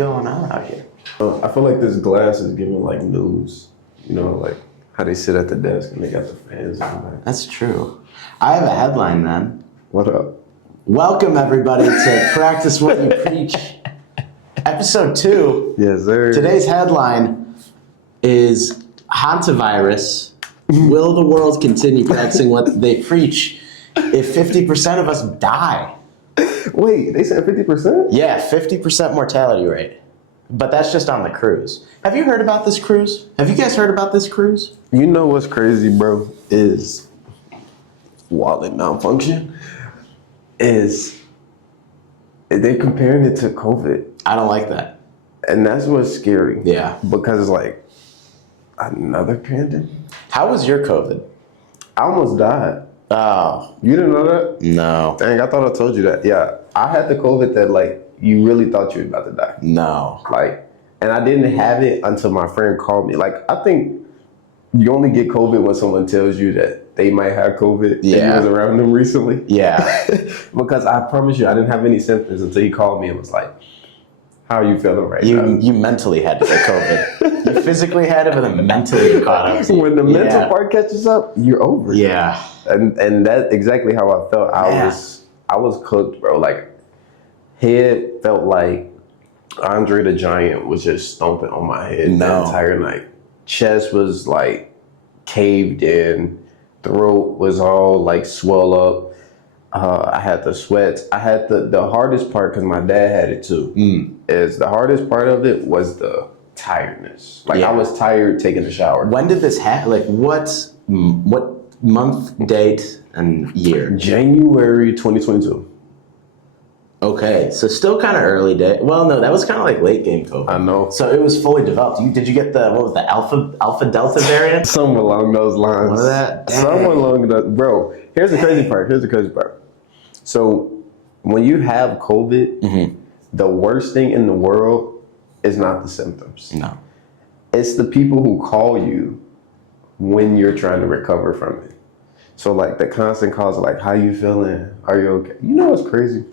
going on out here? I feel like this glass is giving like news. You know, like how they sit at the desk and they got the fans on there. That's true. I have a headline then. What up? Welcome everybody to Practice What You Preach. Episode 2. Yes, sir. Today's headline is Hantavirus. Will the world continue practicing what they preach if 50% of us die? Wait, they said 50%? Yeah, 50% mortality rate. But that's just on the cruise. Have you heard about this cruise? Have you guys heard about this cruise? You know what's crazy, bro, is wallet malfunction. Is they're comparing it to COVID. I don't like that. And that's what's scary. Yeah. Because it's like another pandemic. How was your COVID? I almost died. Oh, You didn't know that? no. Dang, I thought I told you that. Yeah. I had the COVID that like you really thought you were about to die. No. Like, and I didn't have it until my friend called me. Like, I think you only get COVID when someone tells you that they might have COVID and you Yeah. was around them recently. Yeah. Because I promise you, I didn't have any symptoms until he called me and was like, how are you feeling right now? You mentally had to get COVID. You physically had it, but then mentally you caught up. When the mental Yeah. part catches up, you're over it. Yeah. And that's exactly how I felt. Yeah. I was cooked, bro. Like, head felt like Andre the Giant was just stomping on my head the No. entire night. Chest was like caved in. Throat was all like swell up. I had the sweats. I had the hardest part, because my dad had it too, is the hardest part of it was the tiredness. Like, Yeah. I was tired taking a shower. When did this happen? Like, what month, date, and year? January 2022. Okay, so still kind of early day. Well, no, that was kind of like late game COVID. I know. So it was fully developed. Did you get what was the alpha delta variant? Something along those lines. What is that? Dang. Somewhere along the, bro. Here's the crazy part. So when you have COVID, the worst thing in the world is not the symptoms. No. It's the people who call you when you're trying to recover from it. So like the constant calls, like, how you feeling? Are you okay? You know what's crazy?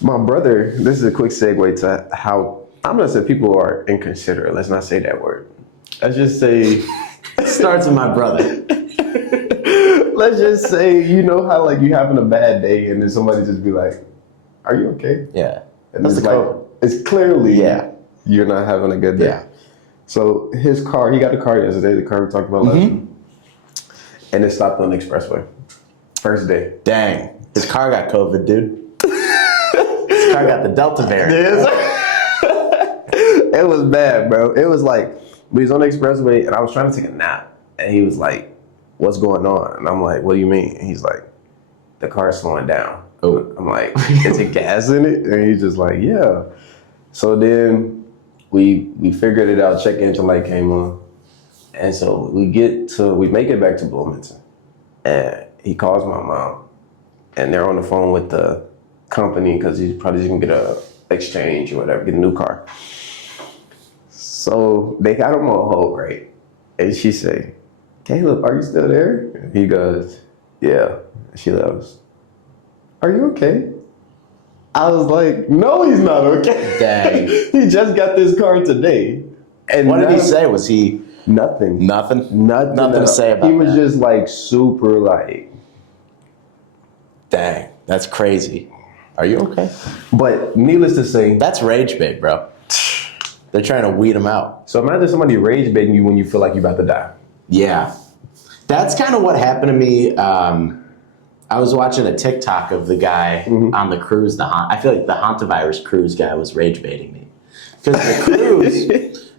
My brother, this is a quick segue to how, I'm gonna say people are inconsiderate. Let's not say that word. Let's just say, It starts with my brother. let's just say, you know how like you having a bad day and then somebody just be like, are you okay? Yeah. And That's it's the like, COVID. it's clearly Yeah. you're not having a good day. Yeah. So his car, he got the car yesterday, the car we talked about last week, and it stopped on the expressway. First day. Dang. His car got COVID, dude. His car got the Delta variant. It was bad, bro. It was like, we was on the expressway and I was trying to take a nap and he was like, what's going on? And I'm like, what do you mean? And he's like, the car's slowing down. Oh. I'm like, is it gas in it? And he's just like, yeah. So then we figured it out, check engine light came on. And so we make it back to Bloomington. And he calls my mom and they're on the phone with the company because he's probably just gonna get a exchange or whatever, get a new car. So they got him on hold, right? And she say, Caleb, are you still there? And he goes, yeah. And she goes, are you okay? I was like, no, he's not okay. Dang. He just got this car today. And What did he now- say? Was he Nothing. nothing? Nothing to say about He was that. just like super like, Dang. That's crazy. Are you okay? but needless to say, That's rage bait, bro. They're trying to weed him out. so imagine somebody rage baiting you when you feel like you're about to die. Yeah. That's kind of what happened to me. I was watching a TikTok of the guy on the cruise. I feel like the Hantavirus cruise guy was rage baiting me. Because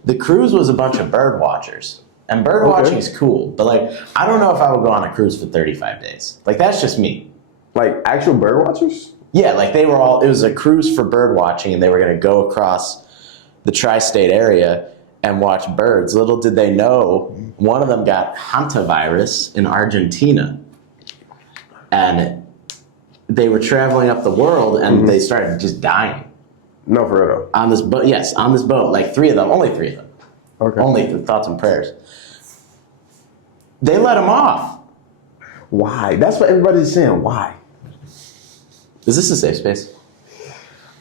the cruise was a bunch of bird watchers. And bird watching is cool. But like, I don't know if I would go on a cruise for 35 days. Like, that's just me. Like actual bird watchers? Yeah, like it was a cruise for bird watching and they were going to go across the tri-state area and watch birds. Little did they know, one of them got hantavirus in Argentina. And they were traveling up the world and they started just dying. No, for real. On this boat, yes, on this boat. Like only three of them. Okay. Only through thoughts and prayers. They let him off. Why? That's what everybody's saying. Why? Is this a safe space?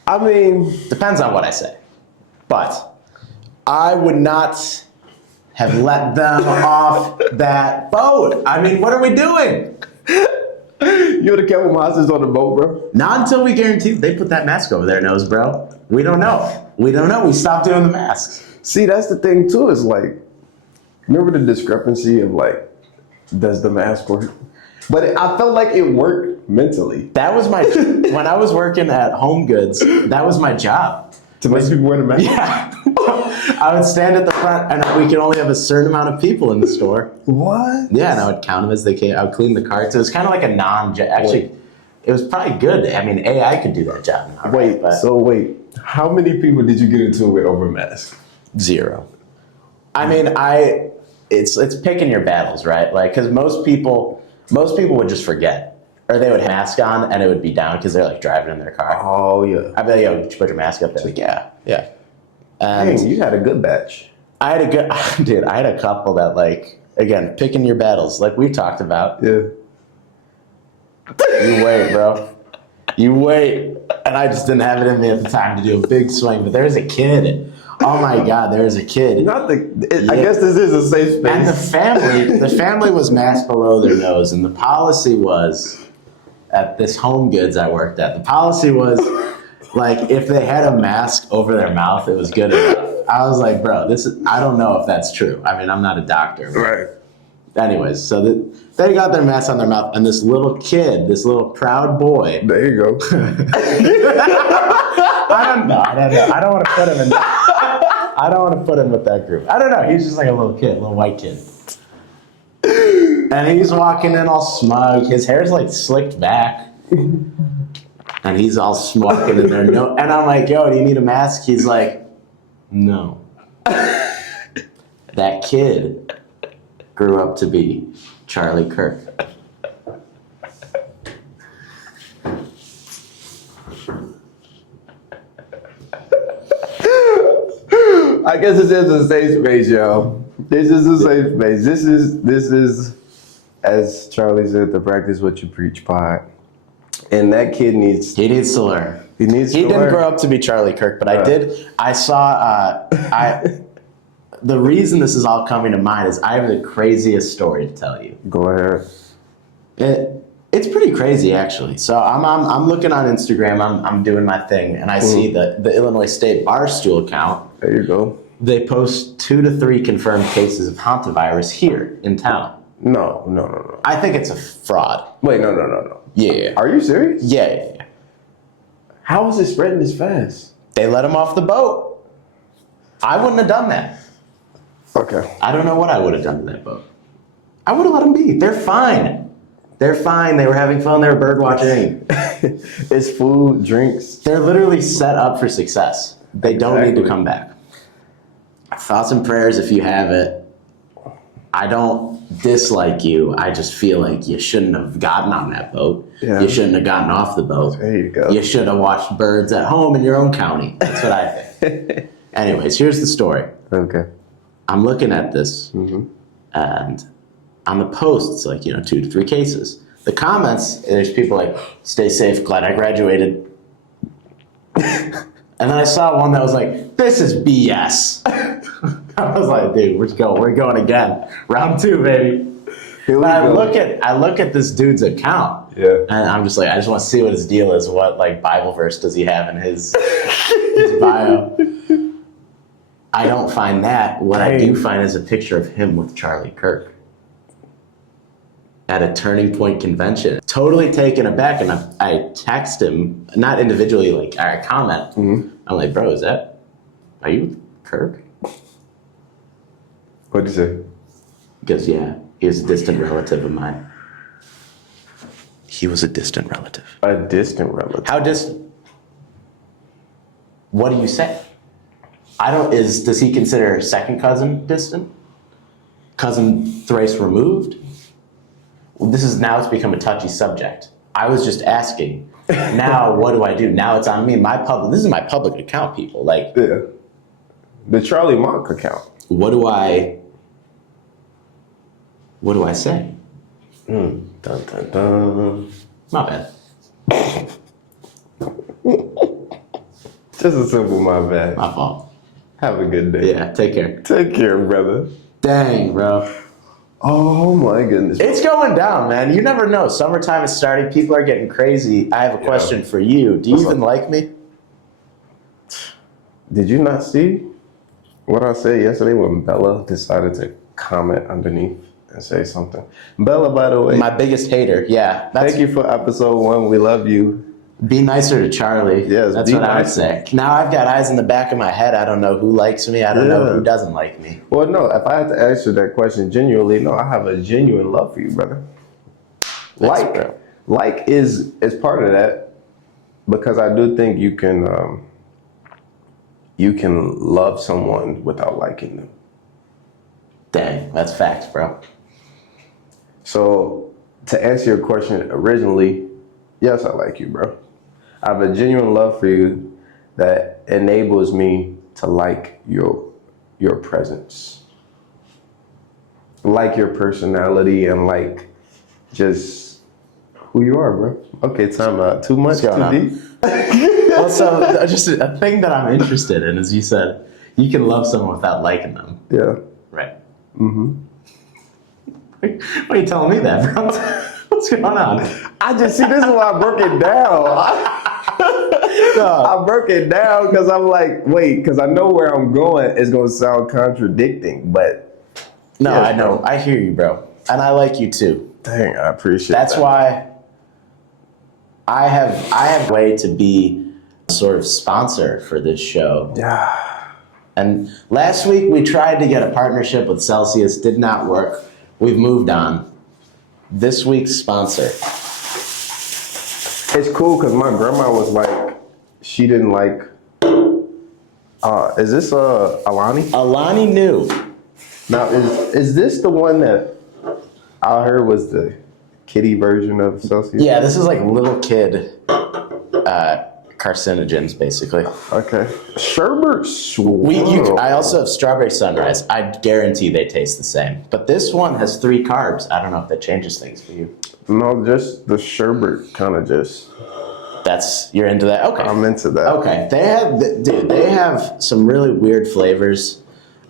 I mean, Depends on what I say. But I would not have let them off that boat. I mean, what are we doing? you would have kept them hostage on the boat, bro. Not until we guarantee they put that mask over their nose, bro. We don't know. We don't know. We stopped doing the masks. See, that's the thing too. Is like, remember the discrepancy of like, does the mask work? But I felt like it worked mentally That was my, when I was working at Home Goods, that was my job. to make people wear the mask. Yeah. I would stand at the front and we could only have a certain amount of people in the store. What? Yeah, and I would count them as they came. I would clean the carts. It was kind of like a actually, it was probably good. I mean, AI could do that job now. Wait, but how many people did you get into it with over mask? 0. I mean, it's picking your battles, right? Like, because most people would just forget, or they would have a mask on and it would be down because they're like driving in their car. Oh yeah. I'd be like, yo, did you put your mask up? They're like, yeah. And Dang, you had a good batch. I had a good, dude, I had a couple that like, again, picking your battles, like we talked about. Yeah. You wait, bro. You wait. And I just didn't have it in me at the time to do a big swing. But there was a kid. Oh my God, there was a kid. I guess this is a safe space. And the family was masked below their nose. And the policy was, at this Home Goods I worked at, the policy was, like, if they had a mask over their mouth, it was good enough. I was like, bro, I don't know if that's true. I mean, I'm not a doctor. Right. Anyways, so they got their mask on their mouth, and this little kid, this little proud boy. There you go. I don't know. I don't want to put him in. I don't want to put him with that group. I don't know. He's just like a little kid, a little white kid. And he's walking in all smug. His hair's like slicked back. And he's all smoking in there. No, and I'm like, yo, do you need a mask? He's like, no. That kid grew up to be Charlie Kirk. I guess this is a safe space, yo. This is a safe space. This is, as Charlie said, the practice what you preach pod. And that kid needs. He needs to learn. He didn't learn. grow up to be Charlie Kirk, but I saw, the reason this is all coming to mind is I have the craziest story to tell you. Go ahead. It's pretty crazy, actually. So I'm looking on Instagram, I'm doing my thing, and I see the Illinois State Barstool account. There you go. They post 2 to 3 confirmed cases of hantavirus here in town. No. I think it's a fraud. Wait, no. Yeah. Are you serious? Yeah. How is it spreading this fast? They let him off the boat. I wouldn't have done that. Okay. I don't know what I would have done to that boat. I would have let them be. They're fine. They're fine. They were having fun. They were bird watching. It's food, drinks. They're literally set up for success. They don't need to come back. Thoughts and prayers if you have it. I don't dislike you. I just feel like you shouldn't have gotten on that boat. Yeah. You shouldn't have gotten off the boat. There you go. You should have watched birds at home in your own county. That's what I think. Anyways, here's the story. Okay. I'm looking at this, and on the post, it's like, 2 to 3 cases. The comments, there's people like, stay safe, glad I graduated. And then I saw one that was like, this is BS. I was like, dude, we're going again. Round 2, baby. Here we But go. I look at this dude's account, Yeah. and I'm just like, I just want to see what his deal is. What like Bible verse does he have in his bio? I don't find that. What I do find is a picture of him with Charlie Kirk at a Turning Point convention. Totally taken aback, and I text him, not individually, like I comment. I'm like, bro, are you with Kirk? What'd you say? He goes, yeah, he was a distant relative of mine. He was a distant relative. A distant relative. How distant? What do you say? Does he consider second cousin distant? Cousin thrice removed? Well, it's become a touchy subject. I was just asking. Now, what do I do? Now it's on me. This is my public account, people. Like, Yeah. The Charlie Monk account. what do I say? Dun, dun, dun. My bad. Just a simple my bad. My fault. Have a good day. Yeah, take care. Take care, brother. Dang, bro. Oh my goodness. It's going down, man. You never know. Summertime is starting. People are getting crazy. I have a question for you. Do you even like me? Did you not see what I said yesterday when Bella decided to comment underneath and say something? Bella, by the way, My biggest hater. Yeah. thank you for episode 1. We love you. Be nicer to Charlie. Yes, that's be what I would nicer. say. Now I've got eyes in the back of my head. I don't know who likes me. I don't know Yeah. who doesn't like me. Well, no, if I had to answer that question genuinely, no, I have a genuine love for you, brother. Thanks, bro. Like is part of that, because I do think you can love someone without liking them. Dang, that's facts, bro. So to answer your question originally, yes, I like you, bro. I have a genuine love for you that enables me to like your presence, like your personality, and like just who you are, bro. Okay, time out. Too much, What's going too on? deep. Well, so just a thing that I'm interested in is you said you can love someone without liking them. Yeah. Right. Mm-hmm. Why are you telling me that, bro? What's going on? I just see, this is why I broke it down. I broke it down because I'm like, wait, because I know where I'm going is going to sound contradicting, but No, yes, I know. bro. I hear you, bro. And I like you too. Dang, I appreciate That's that. why I have a way to be sort of sponsor for this show. Yeah. And last week we tried to get a partnership with Celsius, did not work. We've moved on. This week's sponsor. It's cool because my grandma was like, she didn't like, is this Alani? Alani Nu. Now, is this the one that I heard was the kitty version of Celsius? Yeah, this is like little kid carcinogens, basically. Okay. Sherbet. I also have strawberry sunrise. I guarantee they taste the same. But this one has 3 carbs. I don't know if that changes things for you. No, just the sherbet kind of just. You're into that? Okay. I'm into that. Okay. They have some really weird flavors.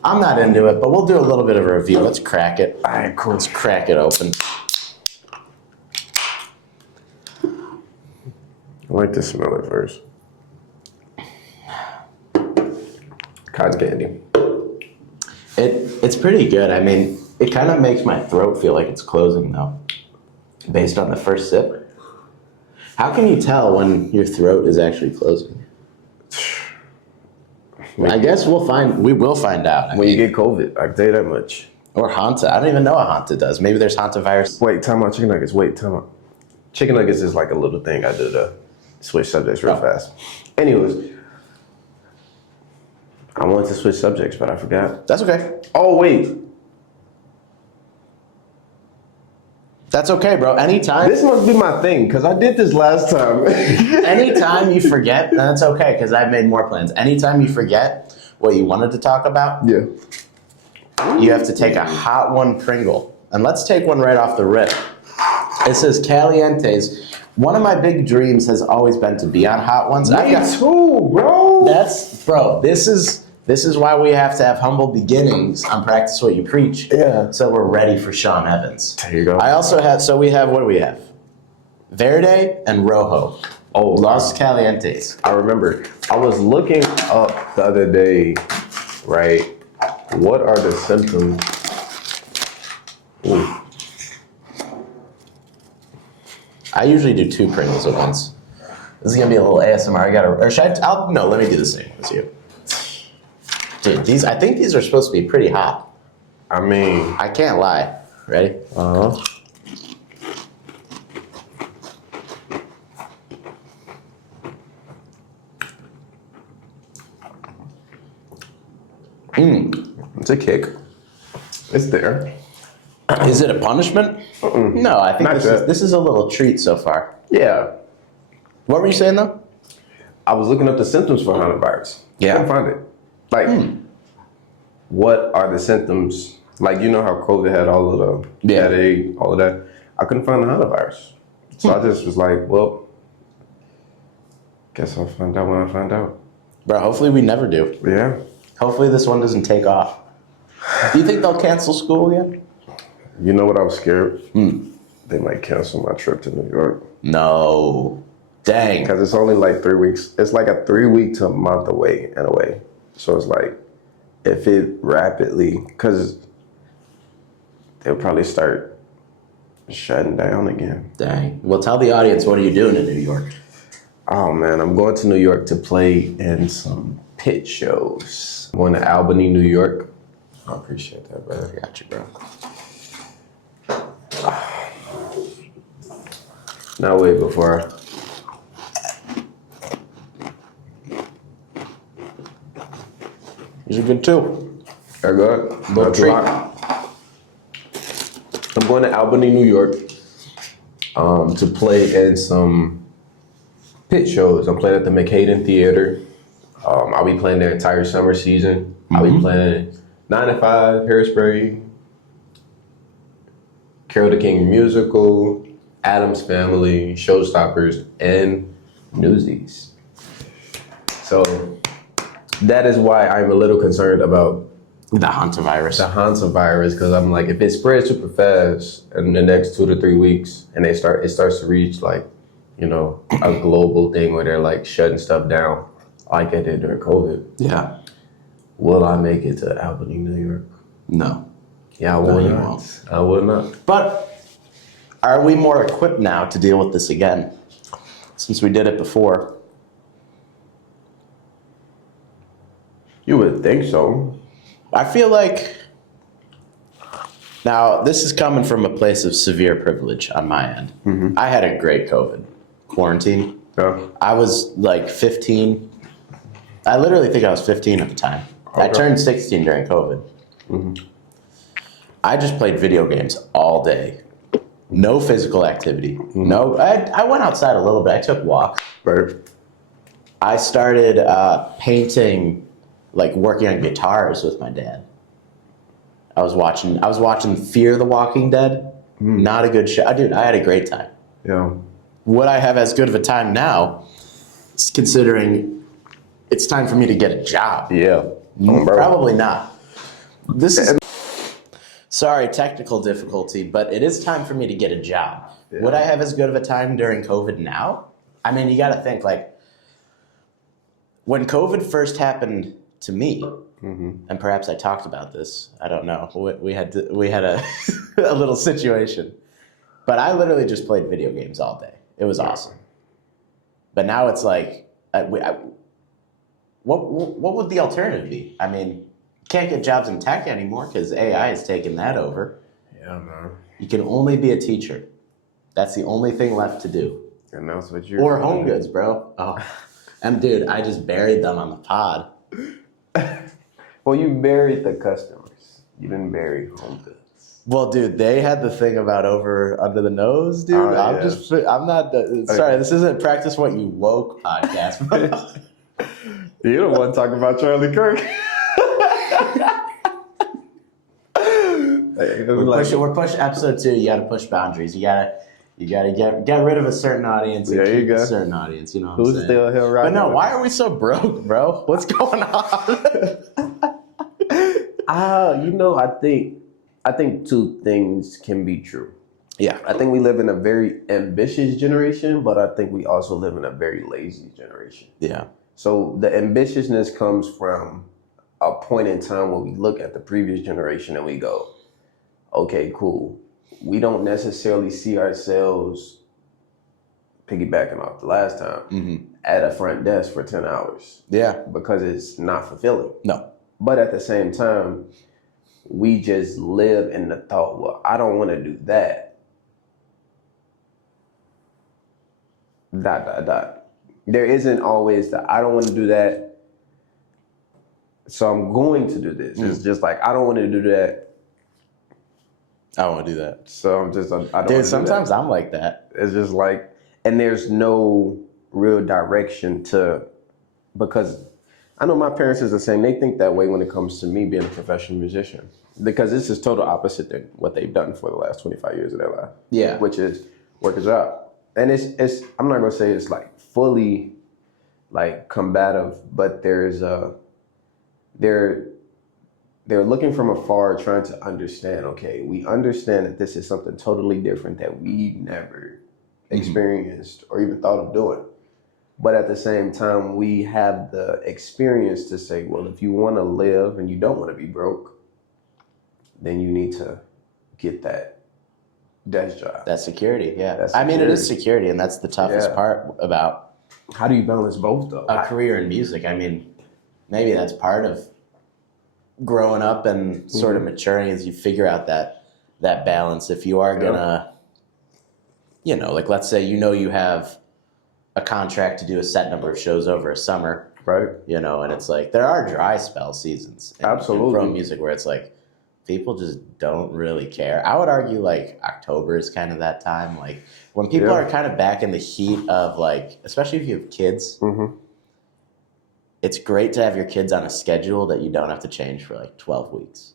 I'm not into it, but we'll do a little bit of a review. Let's crack it. All right, cool. Let's crack it open. I like to smell it first. Cotton candy. It's pretty good. I mean, it kind of makes my throat feel like it's closing, though, based on the first sip. How can you tell when your throat is actually closing? I guess we will find out. I When you mean, get COVID, I can tell you that much. or Hanta. I don't even know what Hanta does. Maybe there's Hanta virus. Wait, time out chicken nuggets. Wait, time out. Chicken nuggets is like a little thing I do to switch subjects real Oh. fast. Anyways, I wanted to switch subjects, but I forgot. That's okay. Oh, wait. That's okay, bro. Anytime. This must be my thing, because I did this last time. Anytime you forget, that's okay, because I've made more plans. Anytime you forget what you wanted to talk about, Yeah. you have to take a hot one Pringle. And let's take one right off the rip. It says Calientes. One of my big dreams has always been to be on hot ones. Me too, bro. This is why we have to have humble beginnings on Practice What You Preach. Yeah. So we're ready for Sean Evans. There you go. I also have, what do we have? Verde and Rojo. Oh, Los Calientes. I remember. I was looking up the other day, right? What are the symptoms? Ooh. I usually do 2 Pringles at once. This is gonna be a little ASMR. Let me do the same as you. Dude, I think these are supposed to be pretty hot. I mean, I can't lie. Ready? uh-huh. It's a kick. It's there. Is it a punishment? No, I think Not yet. this is a little treat so far. Yeah. What were you saying though? I was looking up the symptoms for coronavirus. Yeah. Couldn't find it. Like, what are the symptoms? Like, you know how COVID had all of the headache, all of that. I couldn't find the coronavirus. So I just was like, well, guess I'll find out when I find out. Bro, hopefully we never do. Yeah. Hopefully this one doesn't take off. Do you think they'll cancel school again? You know what I was scared? They might cancel my trip to New York. No. Dang. Because it's only like 3 weeks. It's like a 3 week to a month away in a way. So it's like, if it rapidly, because they'll probably start shutting down again. Dang. Well, tell the audience, what are you doing in New York? Oh man, I'm going to New York to play in some pit shows. I'm going to Albany, New York. I appreciate that, brother. I got you, bro. Now wait before. These are good too. I got Little That's a treat. lot. I'm going to Albany, New York, to play in some pit shows. I'm playing at the McHayden Theater. I'll be playing the entire summer season. I'll be playing 9 to 5, Harrisburg, Carol the King musical, Addams Family, Showstoppers, and Newsies. So that is why I'm a little concerned about The hantavirus. the hantavirus, because I'm like, if it spreads super fast in the next 2 to 3 weeks, and it starts to reach like, a global thing where they're like shutting stuff down, like they did during COVID, Yeah. will I make it to Albany, New York? No. Yeah, I will you not. won't. I will not. But are we more equipped now to deal with this again? Since we did it before. You would think so. I feel like, now this is coming from a place of severe privilege on my end. I had a great COVID quarantine. Yeah. I was like 15. I literally think I was 15 at the time. I Okay. turned 16 during COVID. I just played video games all day. No physical activity. No, I went outside a little bit. I took walks. Right. I started painting, like working on guitars with my dad. I was watching Fear the Walking Dead. Not a good show. Dude, I had a great time. Yeah. Would I have as good of a time now, considering it's time for me to get a job? Yeah. Bro. Probably not. This is sorry, technical difficulty, but it is time for me to get a job. Yeah. Would I have as good of a time during COVID now? I mean, you got to think like when COVID first happened to me, and perhaps I talked about this. I don't know. We had a a little situation, but I literally just played video games all day. It was awesome. But now it's like, what would the alternative be? I mean, can't get jobs in tech anymore because AI has taken that over. Yeah, man. You can only be a teacher. That's the only thing left to do. And that's what you're Or home goods, bro. Oh, and dude, I just buried them on the pod. Well, you buried the customers. You didn't bury home goods. Well, dude, they had the thing about over under the nose, dude. Oh, yeah. I'm not. Sorry, this isn't practice what you woke podcast. You don't want to talk about Charlie Kirk. We're pushing episode 2. You got to push boundaries. You gotta get rid of a certain audience. And There you keep go. A certain audience. You know what Who's I'm saying? still here right But no, now? why are we so broke, bro? What's going on? I think two things can be true. Yeah. I think we live in a very ambitious generation, but I think we also live in a very lazy generation. Yeah. So the ambitiousness comes from a point in time where we look at the previous generation and we go, okay, cool. We don't necessarily see ourselves piggybacking off the last time at a front desk for 10 hours Yeah. because it's not fulfilling. No. But at the same time, we just live in the thought, well, I don't want to do that. ... There isn't always the, I don't want to do that, so I'm going to do this. It's just like, I don't want to do that, I don't want to do that. so I'm just, I don't want to Dude, do sometimes that. I'm like that. It's just like, and there's no real direction to, because I know my parents is the same. They think that way when it comes to me being a professional musician, because this is total opposite than what they've done for the last 25 years of their life. Yeah. Which is work a job. And it's I'm not gonna say it's like fully like combative, but they're looking from afar, trying to understand. Okay, we understand that this is something totally different that we never experienced or even thought of doing. But at the same time, we have the experience to say, well, if you want to live and you don't want to be broke, then you need to get that desk job. That security, yeah. That's I mean, it is security. security, and that's the toughest Yeah. part about How do you balance both though? a career in music. I mean, maybe that's part of growing up and sort of maturing as you figure out that balance. If you are gonna, you know, like let's say you have a contract to do a set number of shows over a summer, Right. you know, and it's like there are dry spell seasons in Absolutely. pro music where it's like people just don't really care. I would argue like October is kind of that time, like when people Yeah. are kind of back in the heat of like, especially if you have kids. Mm-hmm. It's great to have your kids on a schedule that you don't have to change for like 12 weeks.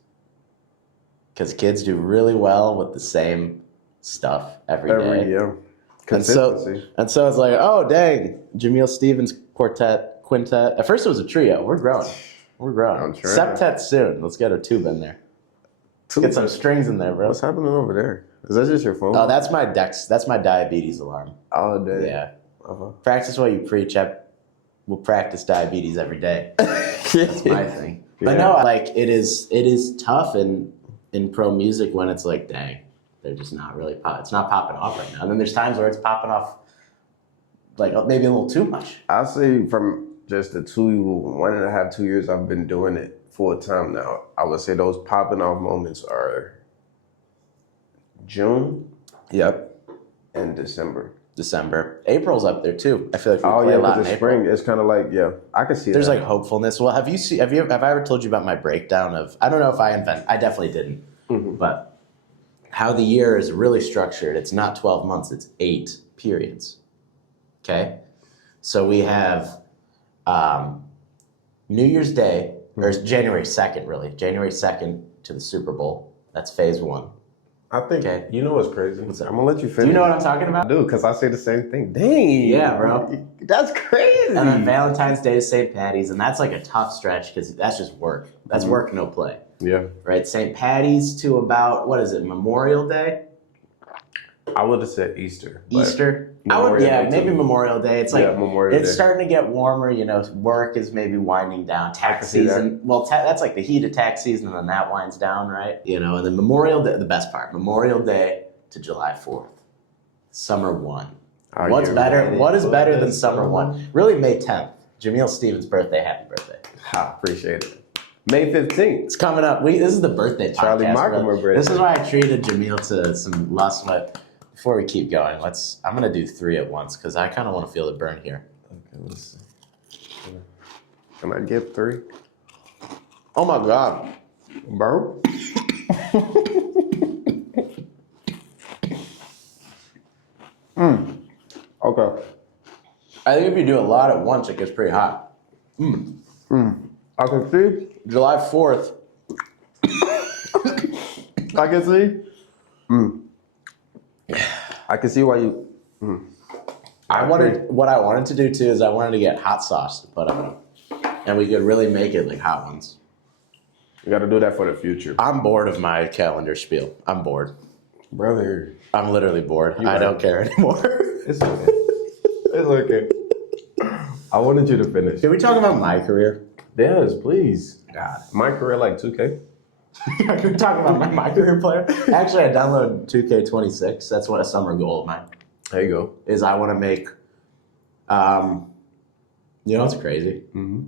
Because kids do really well with the same stuff every day. Yeah. And so, Consistency. and so it's like, oh, dang, Jamil Stevens quintet. At first it was a trio. We're growing. We're growing. I'm trying. Septet soon. Let's get a tuba in there. Get some strings in there, bro. What's happening over there? Is that just your phone? Oh, that's my Dex. That's my diabetes alarm. All day. Yeah. Uh-huh. Practice what you preach. We'll practice diabetes every day. That's my thing. But no, like it is tough in pro music when it's like, dang, they're just not really it's not popping off right now. And then there's times where it's popping off like maybe a little too much. I say from just the 1.5, 2 years I've been doing it full time now, I would say those popping off moments are June Yep. and December. December. April's up there too. I feel like we Oh play yeah, a lot because in it's April. spring. It's kind of like, yeah, I can see There's that. like hopefulness. Well, have I ever told you about my breakdown of, I don't know if I definitely didn't, but how the year is really structured. It's not 12 months, it's 8 periods. Okay? So we have New Year's Day, or it's January 2nd, really. January 2nd to the Super Bowl. That's phase 1. I think, Okay. you know what's crazy? What's up? I'm going to let you finish. Do you know what I'm talking I about? do, because I say the same thing. Dang. Yeah, bro. That's crazy. And then Valentine's Day to St. Patty's, and that's like a tough stretch because that's just work. That's work, no play. Yeah. Right? St. Patty's to about, what is it, Memorial Day? I would have said Easter. but- Easter? Memorial Day, maybe too. Memorial Day. It's like, Yeah, Memorial it's Day. starting to get warmer, you know, work is maybe winding down. Tax see that. season, well, that's like the heat of tax season, and then that winds down, right? You know, and then Memorial Day, the best part, Memorial Day to July 4th. Summer 1. Are What's you better? ready What is for better than this Summer 1? Really, May 10th. Jamil Stevens' birthday. Happy birthday. I appreciate it. May 15th. It's coming up. This is the birthday podcast. Charlie Markham bro. birthday. This is why I treated Jamil to some lust. But before we keep going, I'm gonna do 3 at once because I kind of want to feel the burn here. Okay, let's see. Can I get 3? Oh my god, Bro? Okay. I think if you do a lot at once, it gets pretty hot. I can see. July 4th. I can see. I can see why you. What I wanted to do too is I wanted to get hot sauce to put on them, and we could really make it like hot ones. You got to do that for the future, I'm bored of my calendar spiel. I'm bored. brother. I'm literally bored. I right. don't care anymore. It's okay. It's okay. I wanted you to finish. Can we talk about my career? Yes, please. God. My career like 2K. Can we talk about my career player? Actually, I downloaded 2K26. That's what a summer goal of mine There you go. is. I want to make. You know what's crazy? Mm-hmm.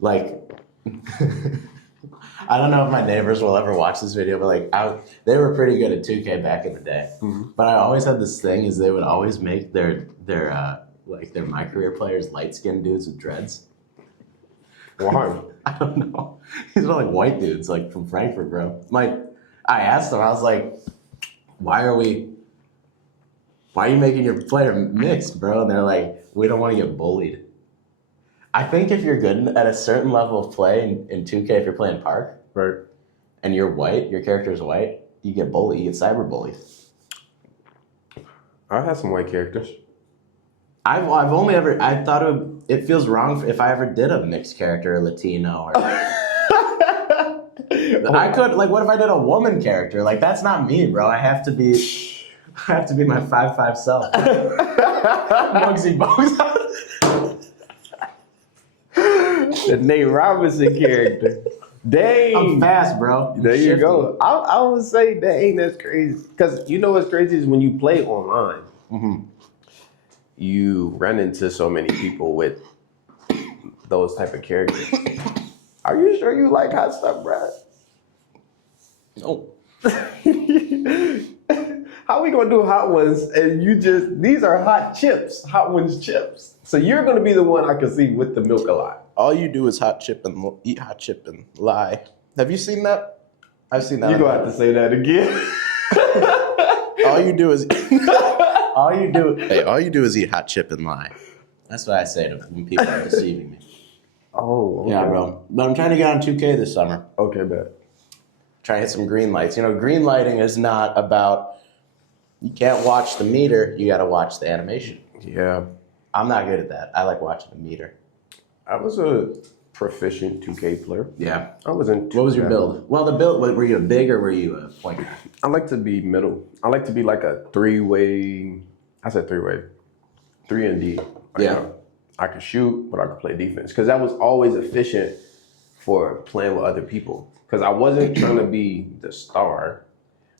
Like, I don't know if my neighbors will ever watch this video, but like, they were pretty good at 2K back in the day. Mhm. But I always had this thing is they would always make their my career players light skinned dudes with dreads. Why? I don't know. These are like white dudes, like from Frankfurt, bro. Like, I asked them, I was like, why are you making your player mixed, bro? And they're like, we don't want to get bullied. I think if you're good at a certain level of play in 2K, if you're playing Park, Right. and you're white, your character is white, you get bullied, you get cyberbullied. I had some white characters. I've only ever I thought it feels wrong if I ever did a mixed character, Latino, or I could like. What if I did a woman character? Like that's not me, bro. I have to be my 5'5" self. Muggsy Bogues. The Nate Robinson character. Dang. I'm fast, bro. I'm There you shifty. go. I would say that ain't that's crazy. Because you know what's crazy is when you play online, you run into so many people with those type of characters. Are you sure you like hot stuff, Brad? No. How we gonna do hot ones and these are hot chips, hot ones chips. So you're gonna be the one I can see with the milk a lot. All you do is eat hot chip and lie. Have you seen that? I've seen that. You're gonna have to say that again. All you do is all you do is eat hot chip and lie. That's what I say to when people are deceiving me. Oh, okay. Yeah, bro. But I'm trying to get on 2K this summer. Okay, bet. Try to hit some green lights. You know, green lighting is not about you can't watch the meter, you gotta watch the animation. Yeah. I'm not good at that. I like watching the meter. I was a proficient 2K player. Yeah. I wasn't. What was your build? Well, the build, were you a big or were you a point guard? I like to be middle. I like to be like a three-way. I said three-way. 3 and D. Like, Yeah. I could shoot, but I could play defense. Because that was always efficient for playing with other people. Because I wasn't trying to be the star,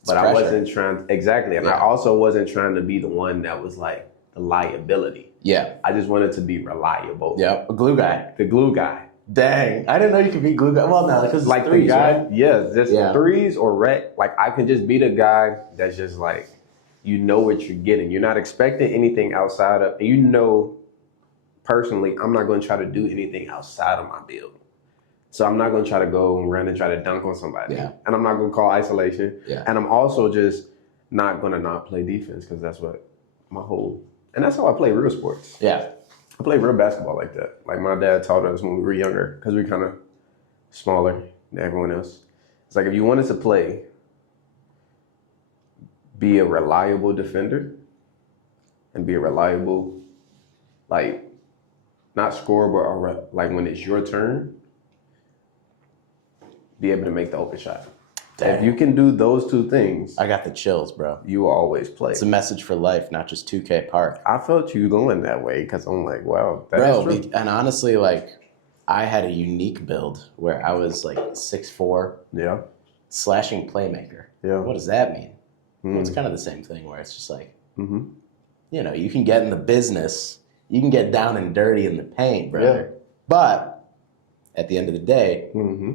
but I pressure. wasn't trying exactly. And I Yeah. also wasn't trying to be the one that was like the liability. Yeah. I just wanted to be reliable. Yep. A glue guy. The glue guy. Dang. I didn't know you could be glue guy. Well, no, because Like threes, the guy, right? yeah, just Yeah. threes or rec. Like I can just be the guy that's just like, you know what you're getting. You're not expecting anything outside of, and you know, personally, I'm not going to try to do anything outside of my build. So I'm not going to try to go and run and try to dunk on somebody. Yeah. And I'm not going to call isolation. Yeah. And I'm also just not going to not play defense because that's what my whole, and that's how I play real sports. Yeah. I play real basketball like that. Like my dad taught us when we were younger, because we're kind of smaller than everyone else. It's like if you wanted to play, be a reliable defender and be a reliable, like, not scorer, but like when it's your turn, be able to make the open shot. Dang. If you can do those two things, I got the chills, bro. you will always play. It's a message for life, not just 2K Park. I felt you going that way because I'm like, wow, that Bro, is true. and honestly, like, I had a unique build where I was like 6'4", Yeah, slashing playmaker. yeah. What does that mean? Well, it's Mm. kind of the same thing where it's just like, Mm-hmm. you know, you can get in the business, you can get down and dirty in the paint, brother. Yeah. But at the end of the day, Mm-hmm.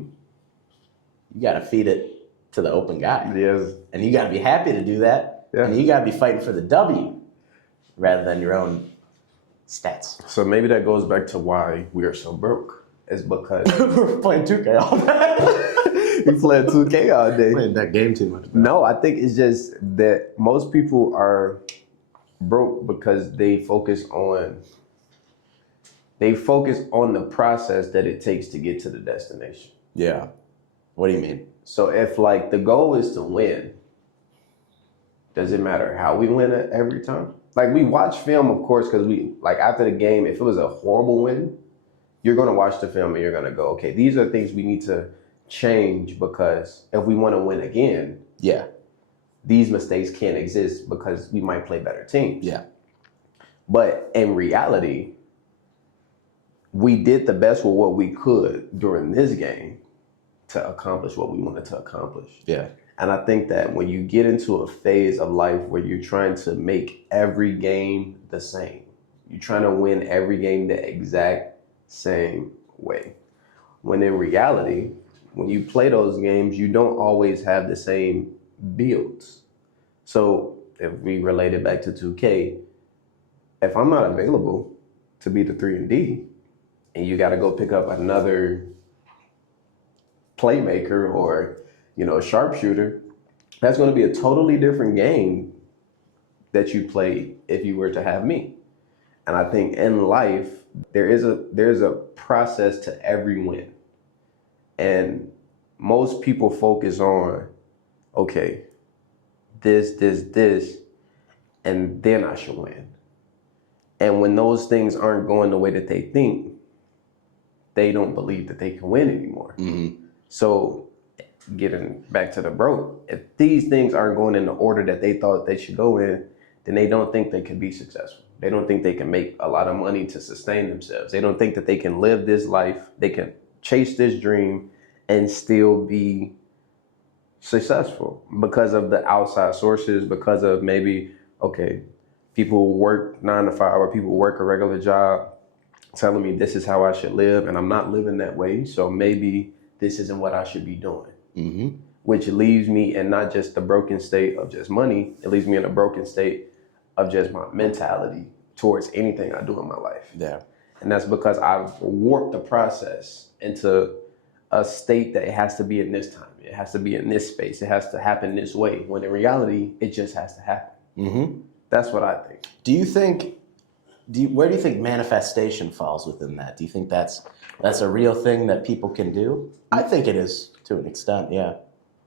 you got to feed it to the open guy. Yes. And you got to be happy to do that. Yeah. And you got to be fighting for the W rather than your own stats. So maybe that goes back to why we are so broke. It's because We're playing 2K all day. we playing 2K all day. Playing that game too much. No, I think it's just that most people are broke because they focus on the process that it takes to get to the destination. Yeah. What do you mean? So if like the goal is to win, does it matter how we win it every time? Like we watch film, of course, because we like after the game, if it was a horrible win, you're gonna watch the film and you're gonna go, okay, these are things we need to change because if we want to win again, Yeah. these mistakes can't exist because we might play better teams. Yeah. But in reality, we did the best with what we could during this game to accomplish what we wanted to accomplish. Yeah. And I think that when you get into a phase of life where you're trying to make every game the same, you're trying to win every game the exact same way. When in reality, when you play those games, you don't always have the same builds. So if we relate it back to 2K, if I'm not available to be the 3 and D, and you got to go pick up another playmaker or, you know, a sharpshooter, that's going to be a totally different game that you play if you were to have me. And I think in life, there's a process to every win. And most people focus on, okay, this, and then I should win. And when those things aren't going the way that they think, they don't believe that they can win anymore. So getting back to the broke, if these things aren't going in the order that they thought they should go in, then they don't think they can be successful. They don't think they can make a lot of money to sustain themselves. They don't think that they can live this life, they can chase this dream and still be successful because of the outside sources, because of maybe, okay, people work 9 to 5 or people work a regular job telling me this is how I should live and I'm not living that way. So maybe this isn't what I should be doing, which leaves me in not just the broken state of just money, it leaves me in a broken state of just my mentality towards anything I do in my life. Yeah. And that's because I've warped the process into a state that it has to be in this time. It has to be in this space. It has to happen this way. When in reality, it just has to happen. That's what I think. Do you think? Where do you think manifestation falls within that? Do you think that's a real thing that people can do? I think it is to an extent. Yeah.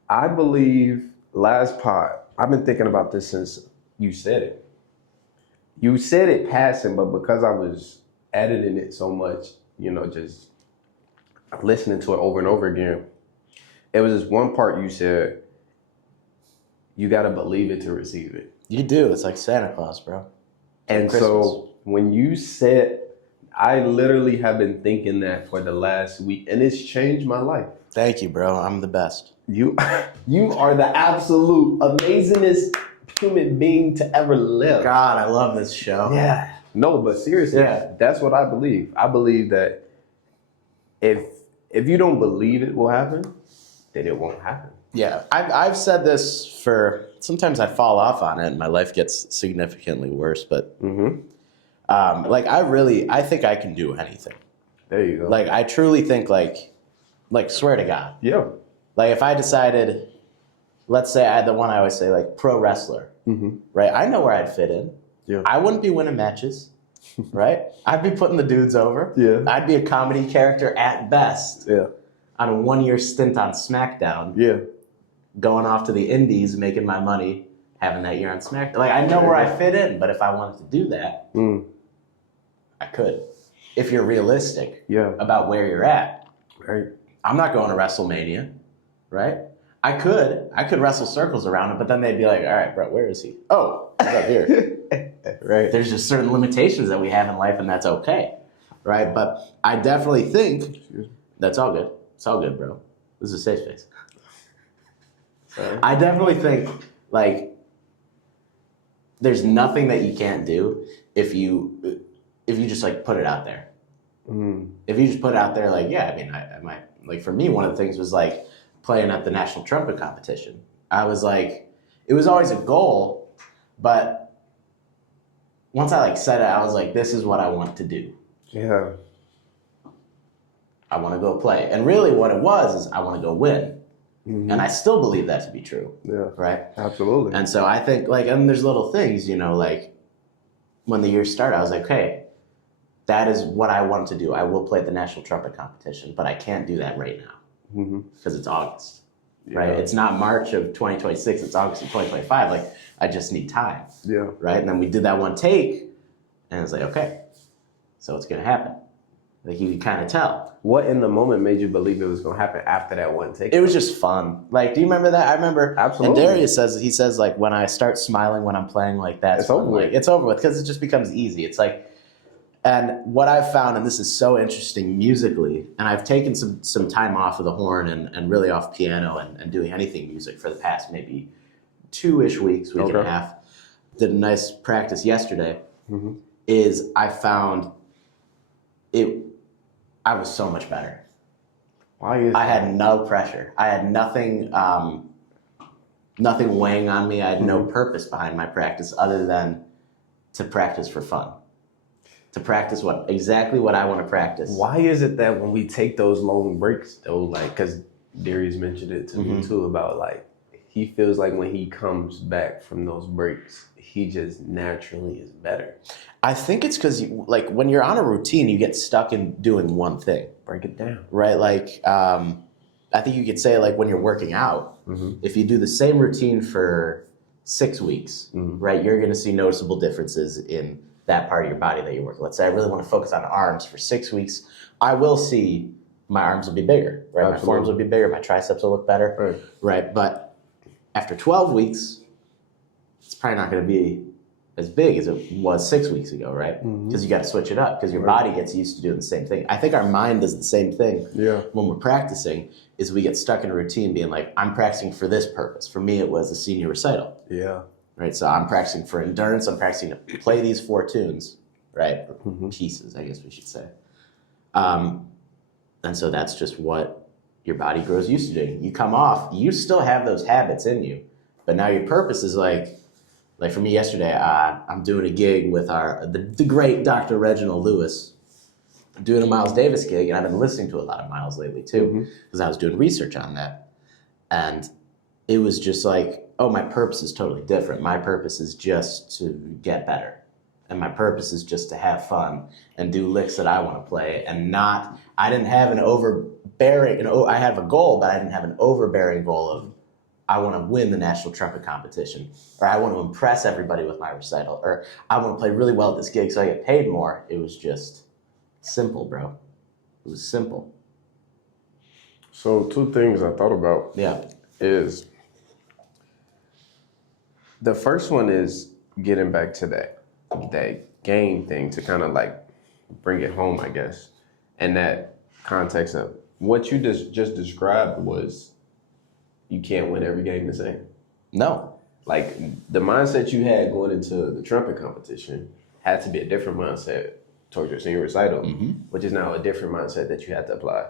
I believe last part. I've been thinking about this since you said it. You said it passing, but because I was editing it so much, just listening to it over and over again, it was this one part you said, you got to believe it to receive it. You do. It's like Santa Claus, bro. And so when you said, I literally have been thinking that for the last week, and it's changed my life. Thank you, bro. I'm the best. You are the absolute amazingest human being to ever live. God, I love this show. Yeah. No, but seriously, that's what I believe. I believe that if you don't believe it will happen, then it won't happen. Yeah, I've said this for, sometimes I fall off on it and my life gets significantly worse, but I think I can do anything. There you go. Like, I truly think, like swear to God. Yeah. Like, if I decided, let's say I had the one I always say, like, pro wrestler, right? I know where I'd fit in. Yeah. I wouldn't be winning matches, right? I'd be putting the dudes over. Yeah. I'd be a comedy character at best. Yeah. On a 1-year stint on SmackDown. Yeah. Going off to the Indies, making my money, having that year on SmackDown. Like, I know where I fit in, but if I wanted to do that, I could. If you're realistic about where you're at. Right. I'm not going to WrestleMania, right? I could wrestle circles around it, but then they'd be like, all right, bro, where is he? Oh, he's up here. Right. There's just certain limitations that we have in life, and that's okay, right? But I definitely think that's all good. It's all good, bro. This is a safe space. I definitely think, like, there's nothing that you can't do if you just, like, put it out there. If you just put it out there, like, yeah, I mean, I might, like, for me, one of the things was, like, playing at the national trumpet competition. I was like, it was always a goal, but once I, like, said it, I was like, this is what I want to do. Yeah. I want to go play. And really what it was is I want to go win. And I still believe that to be true. Yeah. Right? Absolutely. And so I think, like, and there's little things, like, when the year started, I was like, hey, that is what I want to do. I will play at the national trumpet competition, but I can't do that right now because it's August, right? It's not March of 2026. It's August of 2025. Like, I just need time. Yeah. Right? And then we did that one take, and it's like, okay, so it's going to happen. Like, you can kind of tell. What in the moment made you believe it was going to happen after that one take? It was just fun. Like, do you remember that? I remember. Absolutely. And Darius says, like, when I start smiling when I'm playing like that, it's over with. It's over with because it just becomes easy. It's like, and what I've found, and this is so interesting musically, and I've taken some time off of the horn and really off piano and doing anything music for the past maybe 2-ish weeks, week and a half. Did a nice practice yesterday. Is I found it. I was so much better. Why is I that? had no pressure. I had nothing weighing on me. I had no purpose behind my practice other than to practice for fun. To practice exactly what I want to practice. Why is it that when we take those long breaks, though, like, because Darius mentioned it to me too, about, like, he feels like when he comes back from those breaks, he just naturally is better. I think it's because, like, when you're on a routine, you get stuck in doing one thing. Break it down. Right? Like, I think you could say, like, when you're working out, if you do the same routine for 6 weeks, right, you're going to see noticeable differences in that part of your body that you're working. Let's say I really want to focus on arms for 6 weeks. I will see my arms will be bigger, right? Absolutely. My forearms will be bigger, my triceps will look better, right? But after 12 weeks, it's probably not going to be as big as it was 6 weeks ago, right? Because you got to switch it up because your body gets used to doing the same thing. I think our mind does the same thing when we're practicing. Is we get stuck in a routine being like, I'm practicing for this purpose. For me, it was a senior recital. Yeah. Right, so I'm practicing for endurance. I'm practicing to play these 4 tunes, right? Pieces, I guess we should say. And so that's just what your body grows used to doing. You come off, you still have those habits in you, but now your purpose is like for me yesterday, I'm doing a gig with the great Dr. Reginald Lewis. I'm doing a Miles Davis gig, and I've been listening to a lot of Miles lately too, because I was doing research on that. And it was just like, oh, my purpose is totally different. My purpose is just to get better. And my purpose is just to have fun and do licks that I want to play and not, I didn't have an overbearing, I have a goal, but I didn't have an overbearing goal of, I want to win the national trumpet competition, or I want to impress everybody with my recital, or I want to play really well at this gig so I get paid more. It was just simple, bro. It was simple. So 2 things I thought about is the first one is getting back to that game thing to kind of like bring it home, I guess. And that context of what you just described was you can't win every game the same. No. Like the mindset you had going into the trumpet competition had to be a different mindset towards your senior recital, which is now a different mindset that you had to apply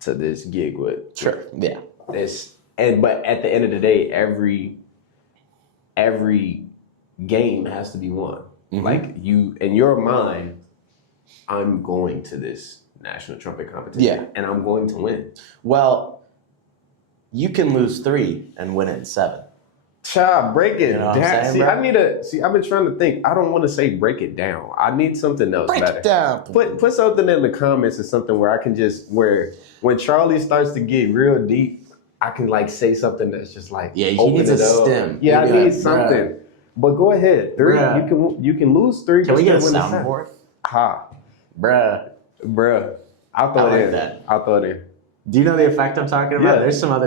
to this gig with. Sure. Yeah. But at the end of the day, every game has to be won. Like you, in your mind, I'm going to this national trumpet competition and I'm going to win. Well, you can lose 3 and win it in 7. Child, break it down. Saying, I've been trying to think. I don't want to say break it down. I need something else better. Break it down. Put something in the comments or something where I can where when Charlie starts to get real deep, I can like say something that's just like he needs a stem. Yeah, I need something. But go ahead. 3. You can lose 3. Can we get a soundboard? Ha. Bruh. I'll throw it in. That. I'll throw it in. Do you know the effect I'm talking about? Yeah.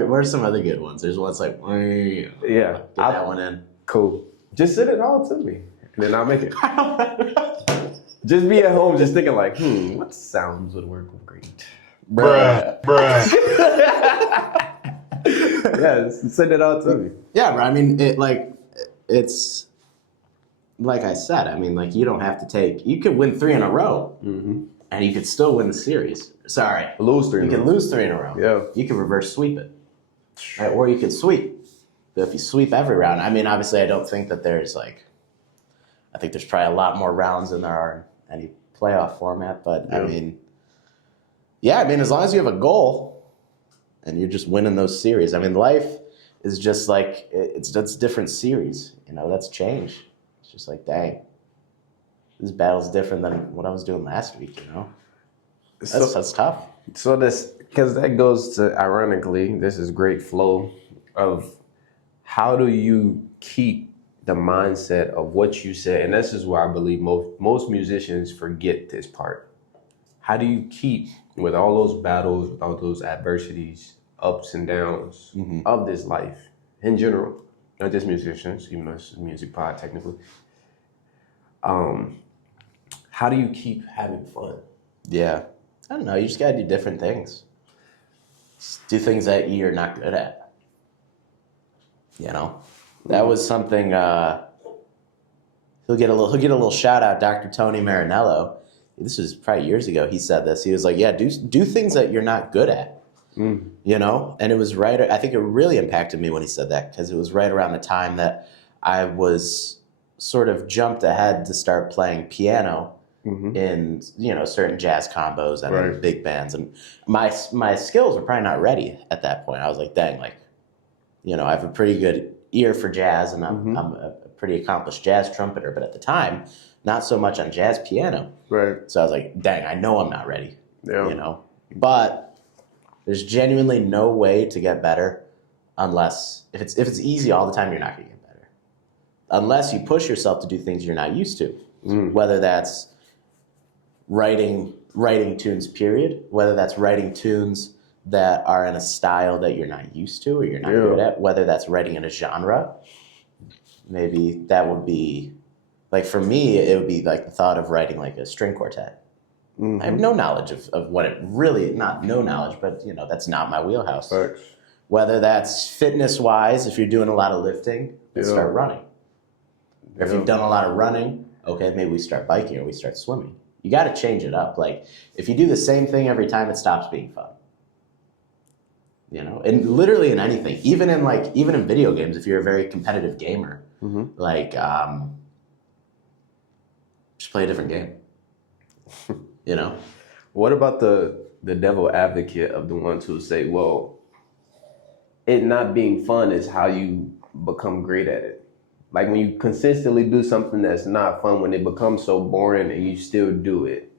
Where's some other good ones? There's ones like, yeah. Get that one in. Cool. Just send it all to me. And then I'll make it. Just be at home just thinking like, what sounds would work great? Bruh. Yeah, send it all to me. Yeah, bro. I mean, it's like I said. I mean, like you don't have to you could win 3 in a row, and you could still win the series. Sorry, lose 3. You can lose 3 in a row. Yeah, you can reverse sweep it, right? Or you could sweep. But if you sweep every round, I mean, obviously, I don't think that there's I think there's probably a lot more rounds than there are in any playoff format. But I mean, as long as you have a goal and you're just winning those series. I mean, life is just like that's different series. That's change. It's just like, dang, this battle's different than what I was doing last week. That's tough. So because that goes to, ironically, this is great flow of how do you keep the mindset of what you said, and this is why I believe most musicians forget this part. How do you keep with all those battles, with all those adversities, ups and downs of this life in general, not just musicians, even though it's a music pod technically. How do you keep having fun? Yeah. I don't know. You just got to do different things. Just do things that you're not good at. That was something. He'll get a little shout out. Dr. Tony Marinello. This was probably years ago. He said this. He was like, "Yeah, do things that you're not good at." And it was right. I think it really impacted me when he said that because it was right around the time that I was sort of jumped ahead to start playing piano in certain jazz combos and in big bands, and my skills were probably not ready at that point. I was like, dang, I have a pretty good ear for jazz, and I'm a pretty accomplished jazz trumpeter, but at the time, not so much on jazz piano. Right. So I was like, dang, I know I'm not ready. Yeah. But there's genuinely no way to get better unless if it's easy all the time, you're not going to get better. Unless you push yourself to do things you're not used to. whether that's writing tunes, period, whether that's writing tunes that are in a style that you're not used to or you're not good at, whether that's writing in a genre. Maybe that would be, like, for me, it would be like the thought of writing like a string quartet. I have no knowledge of what it really, not no knowledge, but that's not my wheelhouse. Thanks. Whether that's fitness wise, if you're doing a lot of lifting, let's start running. Or if you've done a lot of running, okay, maybe we start biking or we start swimming. You got to change it up. Like, if you do the same thing every time, it stops being fun. And literally in anything, even in video games, if you're a very competitive gamer, like, just play a different game. What about the devil advocate of the ones who say, well, it not being fun is how you become great at it? Like, when you consistently do something that's not fun, when it becomes so boring and you still do it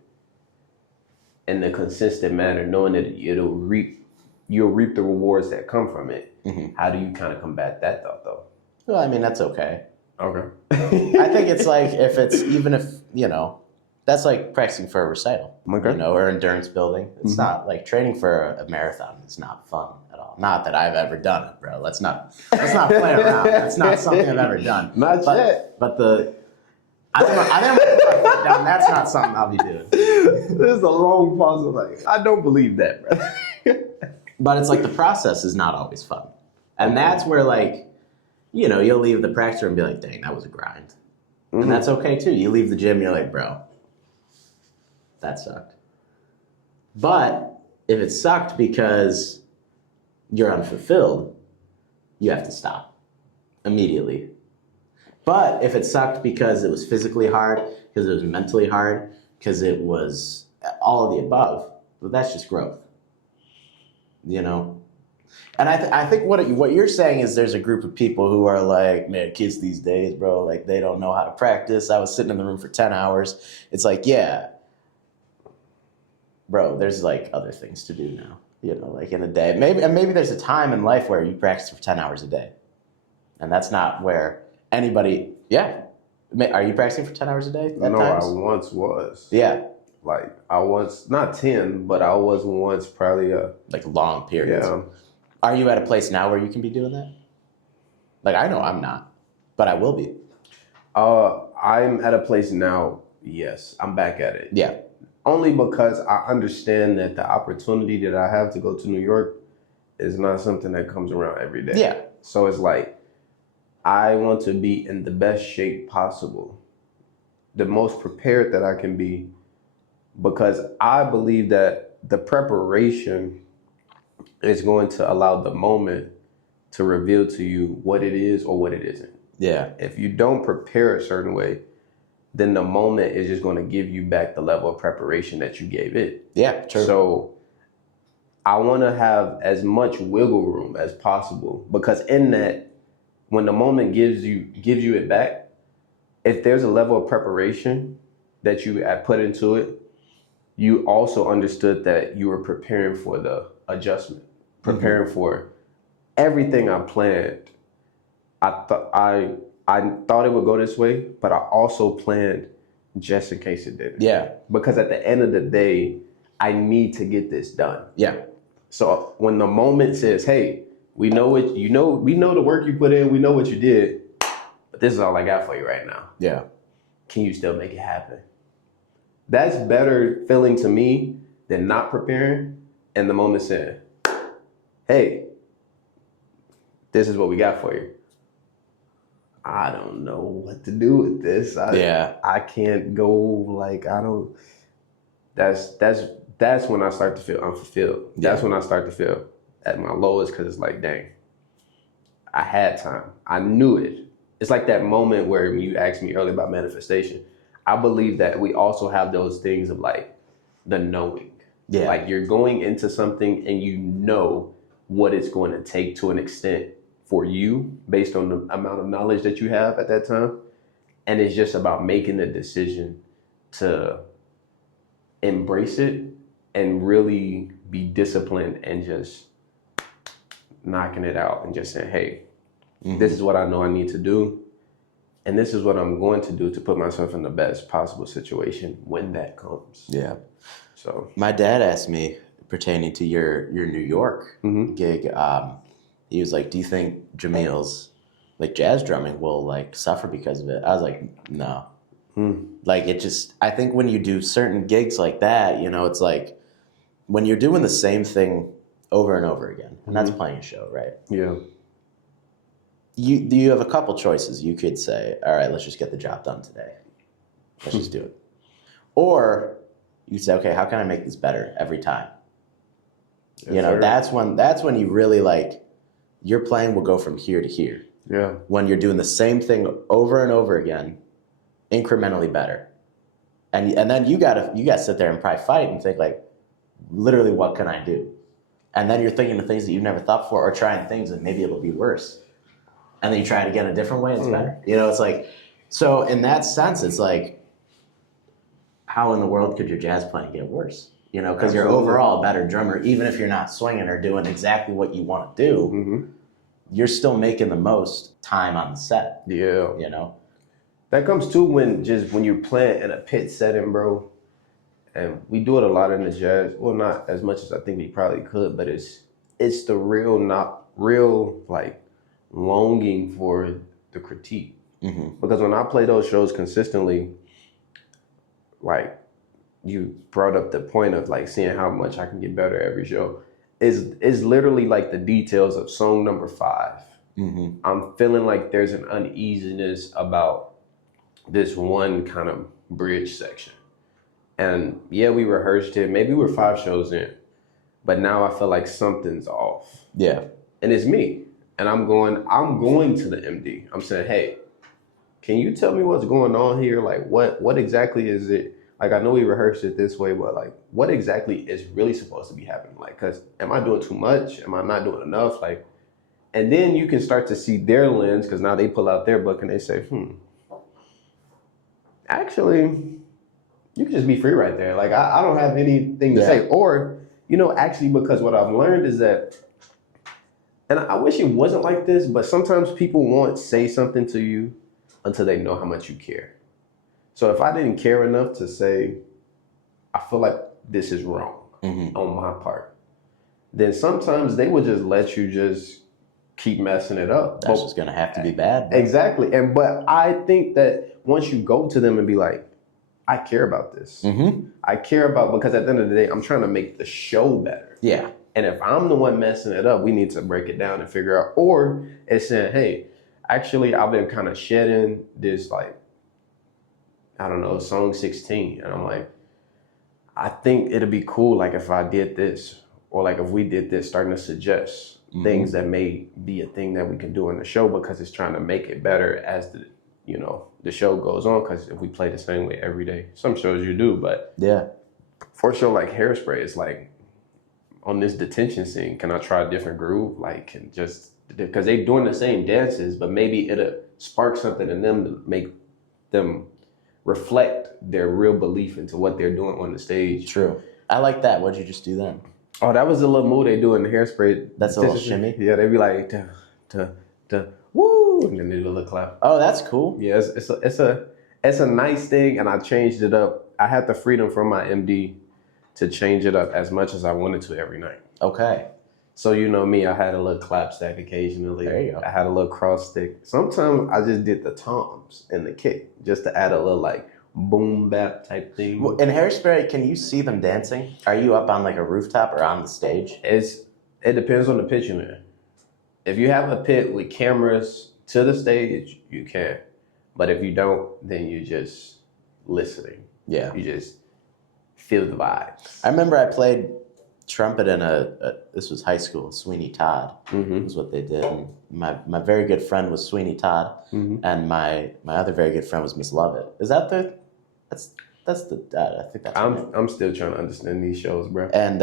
in a consistent manner, knowing that you'll reap the rewards that come from it. How do you kind of combat that thought, though? Well, I mean, that's okay. Okay. I think it's like, that's like practicing for a recital, or endurance building. It's not like training for a marathon. It's not fun at all. Not that I've ever done it, bro. Let's not play around. That's not something I've ever done. Not yet. But I think I'm gonna put my foot down. That's not something I'll be doing. There's a long pause of like, I don't believe that, bro. But it's like the process is not always fun. And that's where, like, you'll leave the practice room and be like, dang, that was a grind. And that's okay too. You leave the gym, you're like, bro, that sucked. But if it sucked because you're unfulfilled, you have to stop immediately. But if it sucked because it was physically hard, because it was mentally hard, because it was all of the above, well, that's just growth. And I think what you're saying is there's a group of people who are like, man, kids these days, bro, like, they don't know how to practice. I was sitting in the room for 10 hours. It's like, yeah, bro, there's like other things to do now, like in a day. Maybe there's a time in life where you practice for 10 hours a day. And that's not where anybody, Are you practicing for 10 hours a day at times? I once was. Yeah. Like, I was, not 10, but I was once probably like long periods. Yeah. Are you at a place now where you can be doing that? Like, I know I'm not, but I will be. I'm at a place now, yes. I'm back at it. Yeah. Only because I understand that the opportunity that I have to go to New York is not something that comes around every day. Yeah. So it's like, I want to be in the best shape possible, the most prepared that I can be, because I believe that the preparation is going to allow the moment to reveal to you what it is or what it isn't. Yeah. If you don't prepare a certain way, then the moment is just going to give you back the level of preparation that you gave it. Yeah, true. So I want to have as much wiggle room as possible, because in that, when the moment gives you it back, if there's a level of preparation that you had put into it, you also understood that you were preparing for the adjustment, preparing for everything I planned. I thought it would go this way, but I also planned just in case it didn't. Yeah. Because at the end of the day, I need to get this done. Yeah. So when the moment says, hey, we know the work you put in, we know what you did, but this is all I got for you right now. Yeah. Can you still make it happen? That's better feeling to me than not preparing and the moment saying, hey, this is what we got for you. I don't know what to do with this. I can't go, like, I don't. That's when I start to feel unfulfilled. Yeah. That's when I start to feel at my lowest, because it's like, dang, I had time. I knew it. It's like that moment where when you asked me earlier about manifestation, I believe that we also have those things of like the knowing. Yeah. Like, you're going into something and you know what it's going to take to an extent for you based on the amount of knowledge that you have at that time. And it's just about making the decision to embrace it and really be disciplined and just knocking it out and just saying, hey, this is what I know I need to do. and this is what I'm going to do to put myself in the best possible situation when that comes. Yeah. So My dad asked me pertaining to your New York gig. He was like, "Do you think Jamil's like jazz drumming will like suffer because of it?" I was like, "No." Like it just, I think when you do certain gigs like that, you know, it's like when you're doing the same thing over and over again, and that's playing a show, right? yeah, You have a couple choices. You could say, "All right, let's just get the job done today. Let's just do it," or you say, "Okay, how can I make this better every time?" You know, sir. that's when you really like your playing will go from here to here. Yeah. When you're doing the same thing over and over again, incrementally better. And then you gotta sit there and probably fight and think like, literally, what can I do? And then you're thinking of things that you've never thought before, or trying things that maybe it'll be worse. And then you try it again a different way, and it's better. You know, it's like, so in that sense, it's like, how in the world could your jazz playing get worse? You know, because you're Absolutely. overall a better drummer, even if you're not swinging or doing exactly what you want to do, you're still making the most time on the set. Yeah. You know? That comes too when you're playing in a pit setting, bro. And we do it a lot in the jazz. Well, not as much as I think we probably could, but it's the real like longing for the critique. Because when I play those shows consistently, like you brought up the point of like seeing how much I can get better every show, is literally like the details of song number 5. I'm feeling like there's an uneasiness about this one kind of bridge section. And yeah, we rehearsed it. Maybe we're 5 shows in, but now I feel like something's off. Yeah. And it's me. And I'm going to the MD. I'm saying, hey, can you tell me what's going on here? Like what exactly is it? Like, I know we rehearsed it this way, but like, what exactly is really supposed to be happening? Like, cause am I doing too much? Am I not doing enough? Like, and then you can start to see their lens, cause now they pull out their book and they say, actually, you can just be free right there. Like, I don't have anything to say. Or, you know, actually, because what I've learned is that, and I wish it wasn't like this, but sometimes people won't say something to you until they know how much you care. So if I didn't care enough to say, I feel like this is wrong on my part, then sometimes they would just let you just keep messing it up. That's just gonna have to be bad. Bro. Exactly. But I think that once you go to them and be like, I care about this. I care about, because at the end of the day, I'm trying to make the show better. Yeah. And if I'm the one messing it up, we need to break it down and figure out. Or it's saying, hey, actually, I've been kind of shedding this, like, I don't know, song 16. And I'm like, I think it'd be cool, like, if I did this, or like if we did this, starting to suggest things that may be a thing that we can do in the show, because it's trying to make it better as the show goes on. Because if we play the same way every day, some shows you do, but Yeah. for a show like Hairspray, it's like, on this detention scene, can I try a different groove? Like, because they doing the same dances, but maybe it'll spark something in them to make them reflect their real belief into what they're doing on the stage. True. I like that. What'd you just do then? Oh, that was a little move they do in the Hairspray. That's a little shimmy? Yeah, they be like, woo, and then they do a little clap. Oh, that's cool. Yeah, it's a nice thing, and I changed it up. I had the freedom from my MD to change it up as much as I wanted to every night. Okay. So you know me, I had a little clap stack occasionally. There you go. I had a little cross stick. Sometimes I just did the toms and the kick just to add a little like boom bap type thing. Well, in Hairspray, can you see them dancing? Are you up on like a rooftop or on the stage? It depends on the pit you're in. If you have a pit with cameras to the stage, you can. But if you don't, then you're just listening. Yeah. You just feel the vibes. I remember I played trumpet in this was high school, Sweeney Todd was what they did. And my very good friend was Sweeney Todd, and my other very good friend was Miss Lovett. Is that that's the I think that's her name. I'm still trying to understand these shows, bro. And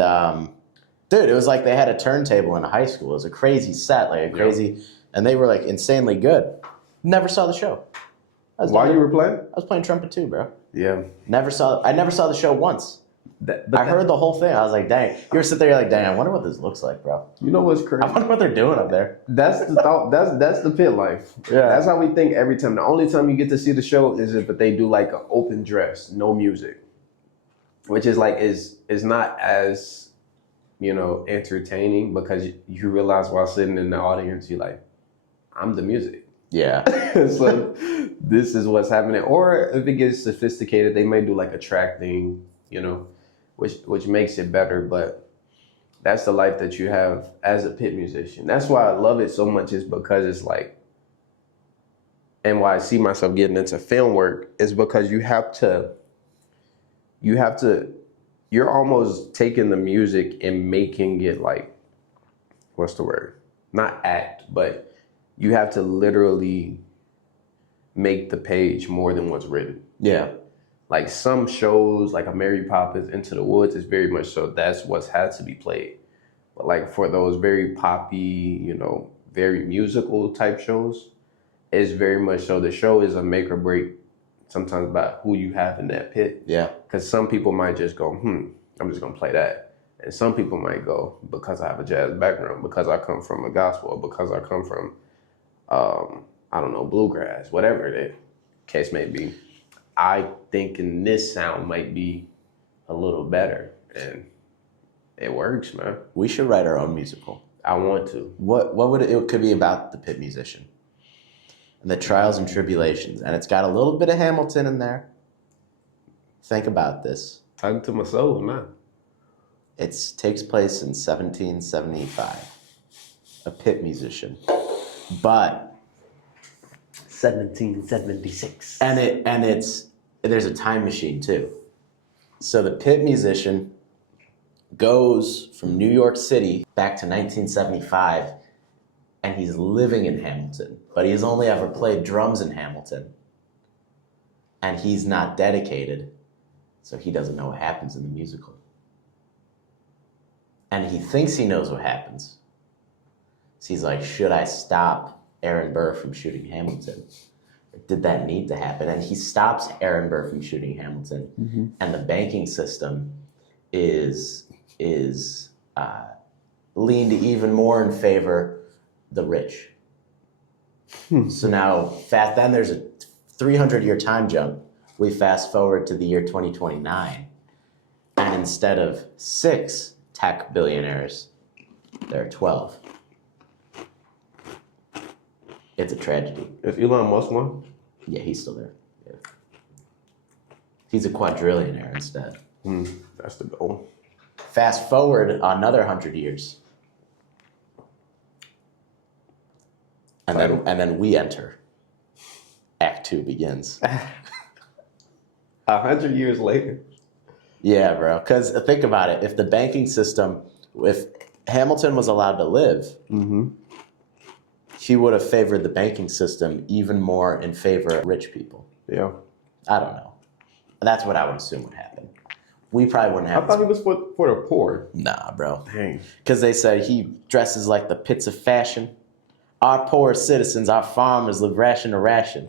dude, it was like they had a turntable in a high school. It was a crazy set, like a crazy, and they were like insanely good. Never saw the show. While you were playing? I was playing trumpet too, bro. Yeah. I never saw the show once. I heard the whole thing. I was like, dang. You were sitting there, you're like, dang, I wonder what this looks like, bro. You know what's crazy? I wonder what they're doing up there. That's the thought. That's the pit life. Yeah. That's how we think every time. The only time you get to see the show is if they do like an open dress, no music, which is like is not as, you know, entertaining because you realize while sitting in the audience, you're like, I'm the music. Yeah. So this is what's happening. Or if it gets sophisticated, they may do like a track thing, you know, which makes it better. But that's the life that you have as a pit musician. That's why I love it so much, is because it's like, and why I see myself getting into film work is because you're almost taking the music and making it like, what's the word? Not act, but you have to literally make the page more than what's written. Yeah. Like some shows, like a Mary Poppins, Into the Woods, is very much so that's what's had to be played. But like for those very poppy, you know, very musical type shows, it's very much so the show is a make or break sometimes about who you have in that pit. Yeah. Because some people might just go, I'm just gonna play that. And some people might go, because I have a jazz background, because I come from a gospel, because I come from, I don't know, bluegrass, whatever the case may be. I thinking this sound might be a little better, and it works, man. We should write our own musical. I want to. What would it could be about the pit musician and the trials and tribulations, and it's got a little bit of Hamilton in there. Think about this. Talking to my soul, man. It takes place in 1775. A pit musician, but 1776. and it's there's a time machine too. So the pit musician goes from New York City back to 1975, and he's living in Hamilton, but he's only ever played drums in Hamilton, and he's not dedicated, so he doesn't know what happens in the musical. And he thinks he knows what happens. So he's like, should I stop Aaron Burr from shooting Hamilton? Did that need to happen? And he stops Aaron Burr from shooting Hamilton, and the banking system is leaned even more in favor the rich. So now, then there's a 300-year time jump. We fast forward to the year 2029, and instead of 6 tech billionaires, there are 12. It's a tragedy. Is Elon Musk one? Yeah, he's still there. Yeah. He's a quadrillionaire instead. That's the goal. Fast forward another 100 years. And then we enter. Act 2 begins. 100 years later. Yeah, bro. Because think about it. If the banking system, if Hamilton was allowed to live, he would have favored the banking system even more in favor of rich people. Yeah. I don't know. That's what I would assume would happen. We probably wouldn't have. I thought he was for the poor. Nah, bro. Dang. Because they said he dresses like the pits of fashion. Our poor citizens, our farmers live ration to ration.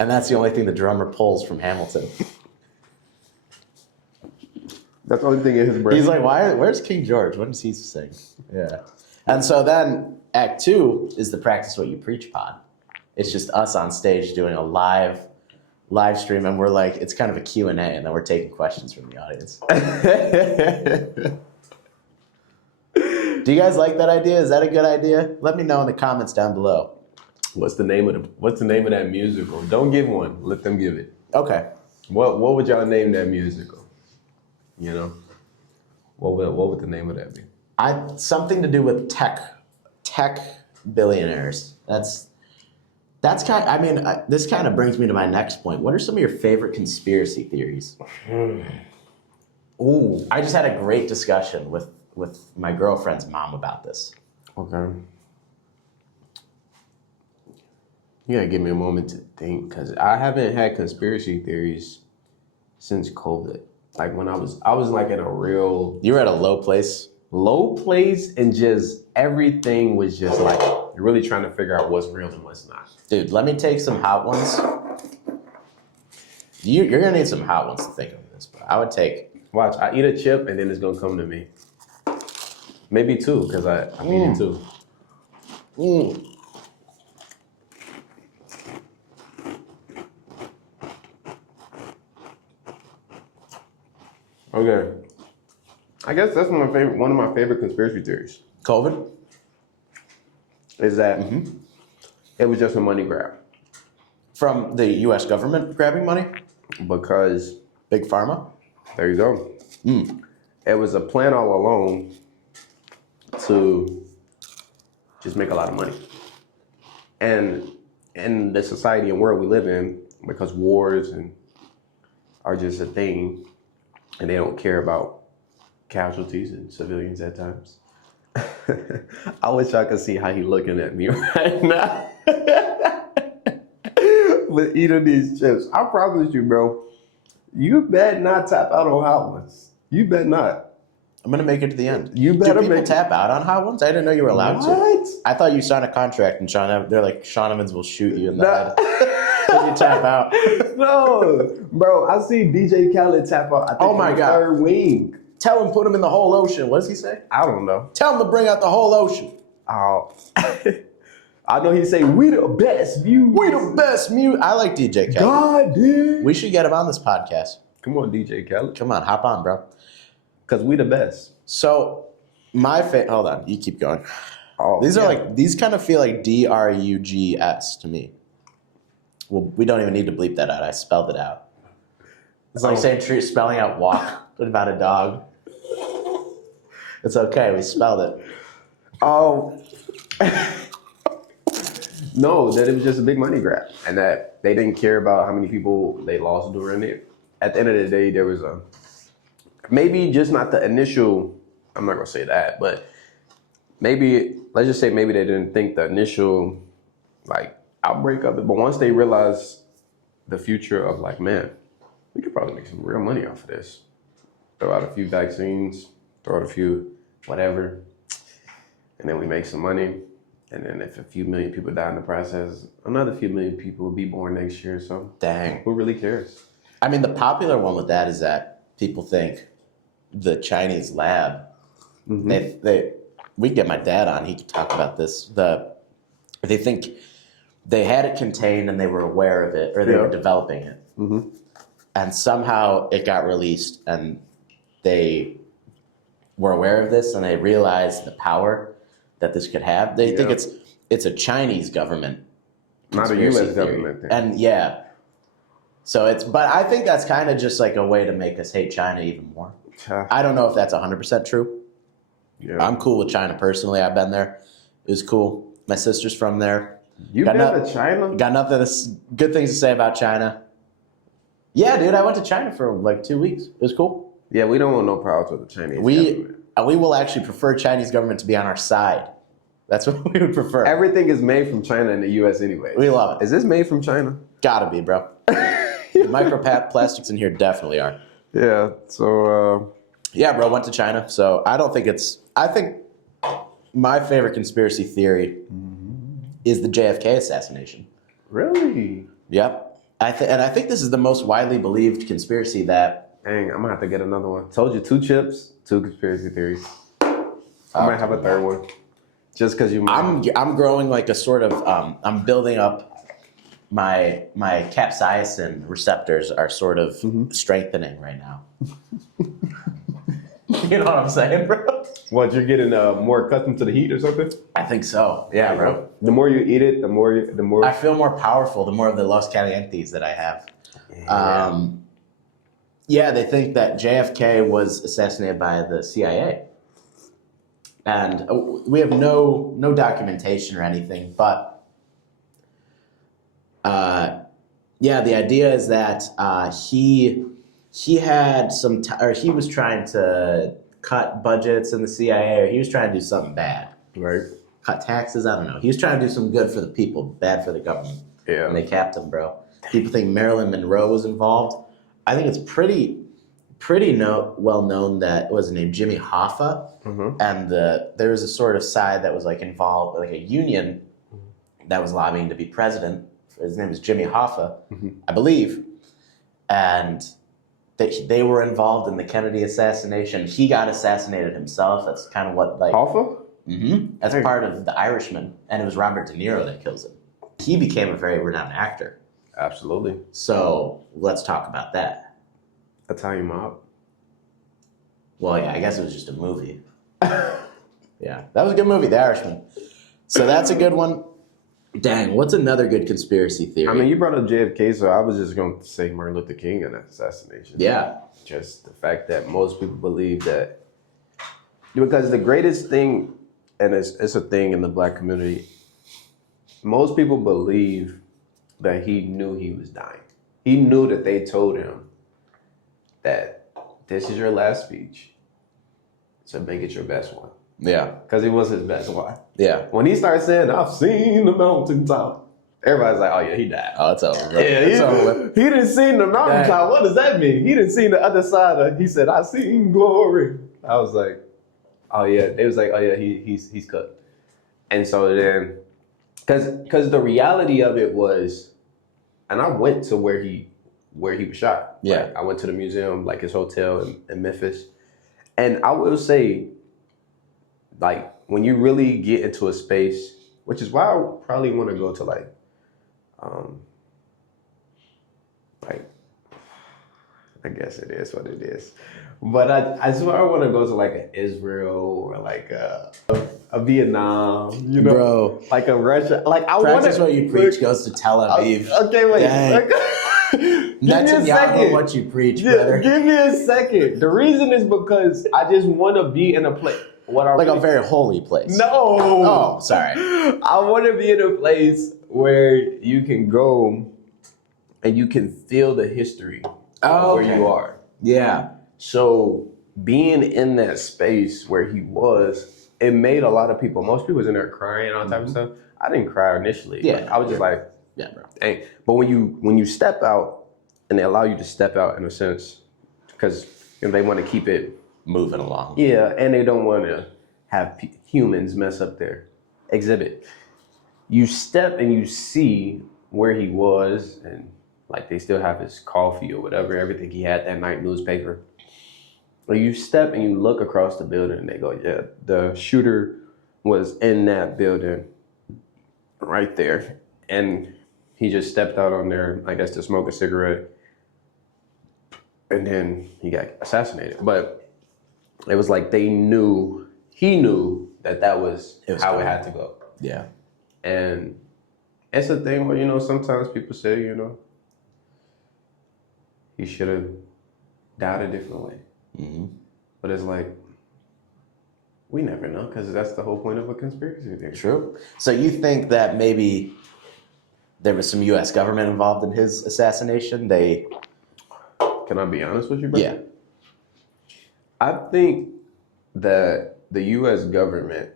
And that's the only thing the drummer pulls from Hamilton. That's the only thing in his brain. He's like, where's King George? What does he sing? Yeah. And so then Act 2 is the Practice What You Preach pod. It's just us on stage doing a live stream, and we're like, it's kind of a Q&A, and then we're taking questions from the audience. Do you guys like that idea? Is that a good idea? Let me know in the comments down below. What's the name of that musical? Don't give one. Let them give it. Okay. What would y'all name that musical? You know? What would the name of that be? Something to do with tech billionaires. That's kind. I mean, this kind of brings me to my next point. What are some of your favorite conspiracy theories? Ooh, I just had a great discussion with my girlfriend's mom about this. Okay. You gotta give me a moment to think, because I haven't had conspiracy theories since COVID. Like when I was like in a real You were at a low place. And just everything was just like you're really trying to figure out what's real and what's not. Dude, let me take some hot ones. You're gonna need some hot ones to think of this. ridiculous, bro. I would take. Watch, I eat a chip and then it's gonna come to me. Maybe two, because I'm eating two. Okay. I guess that's one of my favorite conspiracy theories. COVID? Is that it was just a money grab. From the U.S. government grabbing money? Because Big Pharma? there you go. It was a plan all along to just make a lot of money. And in the society and world we live in, because wars are just a thing, and they don't care about casualties and civilians at times. I wish I could see how he looking at me right now. With eating these chips. I promise you, bro, you better not tap out on hot ones. You better not. I'm going to make it to the end. You better Do people make tap out on hot ones? I didn't know you were allowed What? to. I thought you signed a contract and they're like, Sean Evans will shoot you in the head if you tap out. No, bro, I see DJ Khaled tap out. I think Oh my on the God. third wing. Tell him put him in the whole ocean. What does he say? I don't know. Tell him to bring out the whole ocean. Oh. I know he say we the best view. We the best mute. I like DJ Khaled. God damn. We should get him on this podcast. Come on, DJ Khaled. Come on, hop on, bro. Because we the best. So, hold on, you keep going. Oh, These kind of feel like DRUGS to me. Well, we don't even need to bleep that out. I spelled it out. It's like saying spelling out walk about a dog. It's okay, we spelled it. Oh. No, that it was just a big money grab. And that they didn't care about how many people they lost during it. At the end of the day, there was maybe just not the initial, I'm not going to say that, but maybe, let's just say maybe they didn't think the initial outbreak of it. But once they realized the future of man, we could probably make some real money off of this. Throw out a few vaccines, throw out a few whatever, and then we make some money. And then if a few million people die in the process, another few million people will be born next year. So Dang. who really cares? I mean, the popular one with that is that people think the Chinese lab, we can get my dad on, he could talk about this. They think they had it contained and they were aware of it, or they were developing it. And somehow it got released and they were aware of this and they realized the power that this could have. They think it's a Chinese government, not a conspiracy U.S. theory. government thing. And so but I think that's kind of just like a way to make us hate China even more. I don't know if that's 100% true. Yeah. I'm cool with China personally. I've been there. It was cool. My sister's from there. You've been to China? Got good things to say about China. Yeah, dude, I went to China for 2 weeks. It was cool. Yeah, we don't want no problems with the Chinese government. We will actually prefer Chinese government to be on our side. That's what we would prefer. Everything is made from China in the U.S. anyway. We love it. Is this made from China? Gotta be, bro. The microplastics in here definitely are. Yeah, so... Yeah, bro, went to China. So I think my favorite conspiracy theory is the JFK assassination. Really? Yep. And I think this is the most widely believed conspiracy that... Dang, I'm going to have to get another one. Told you 2 chips, 2 conspiracy theories. I might have a third one. Just because you might. I'm growing like a sort of... I'm building up my capsaicin receptors are sort of strengthening right now. You know what I'm saying, bro? What, you're getting more accustomed to the heat or something? I think so. Yeah, bro. The more you eat it, the more... I feel more powerful the more of the Los Calientes that I have. Yeah. They think that JFK was assassinated by the CIA. And we have no documentation or anything, but the idea is that he had he was trying to cut budgets in the CIA, or he was trying to do something bad. Right. Cut taxes, I don't know. He was trying to do some good for the people, bad for the government. Yeah. And they capped him, bro. People think Marilyn Monroe was involved. I think it's pretty well known that, what was his name, Jimmy Hoffa, and there was a sort of side that was involved, like a union that was lobbying to be president. His name is Jimmy Hoffa, I believe, and they were involved in the Kennedy assassination. He got assassinated himself. That's kind of what like. Hoffa? That's part of The Irishman, and it was Robert De Niro that kills him. He became a very renowned actor. Absolutely. So let's talk about that. Italian Mob. Well, yeah, I guess it was just a movie. Yeah, that was a good movie, The Irishman. So that's a good one. Dang, what's another good conspiracy theory? I mean, you brought up JFK, so I was just going to say Martin Luther King and that assassination. Yeah. Just the fact that most people believe that, because the greatest thing, and it's a thing in the black community, most people believe that he knew he was dying. He knew that they told him that this is your last speech, so make it your best one. Yeah. Because it was his best one. Yeah. When he started saying, I've seen the mountaintop, everybody's like, oh yeah, he died. Oh, it's over. Yeah, It's over. he didn't see the mountaintop. What does that mean? He didn't see the other side. He said, I seen glory. I was like, oh yeah. It was like, oh yeah, he's cooked. And so then, because the reality of it was, and I went to where he was shot. Yeah. Like, I went to the museum, like his hotel in Memphis. And I will say, like, when you really get into a space, which is why I probably want to go to like I guess it is what it is. But I swear I want to go to like an Israel or like a Vietnam, you know, Bro. like a Russia. Like I want Practice what you preach goes to Tel Aviv. Okay, wait. Dang. Give me a Netanyahu, second. what you preach, Yeah, brother. give me a second. The reason is because I just want to be in a place. Like a very holy place. No. Oh, sorry. I want to be in a place where you can go and you can feel the history of where you are. Yeah. So being in that space where he was, it made a lot of people, most people was in there crying and all type of stuff. I didn't cry initially. Yeah. Like, I was just like, Yeah, bro. dang. But when you step out and they allow you to step out in a sense, because they want to keep it Moving along. yeah, and they don't want to have humans mess up their exhibit. You step and you see where he was, and like they still have his coffee or whatever, everything he had that night, newspaper. But you step and you look across the building, and they go, yeah, the shooter was in that building right there. And he just stepped out on there, I guess, to smoke a cigarette. And then he got assassinated. But it was like he knew that was how it had to go. Yeah. And it's a thing where, sometimes people say, he should have died a different way. Mm-hmm. But it's like, we never know, because that's the whole point of a conspiracy theory. True. So you think that maybe there was some U.S. government involved in his assassination? Can I be honest with you, bro? Yeah. I think that the U.S. government,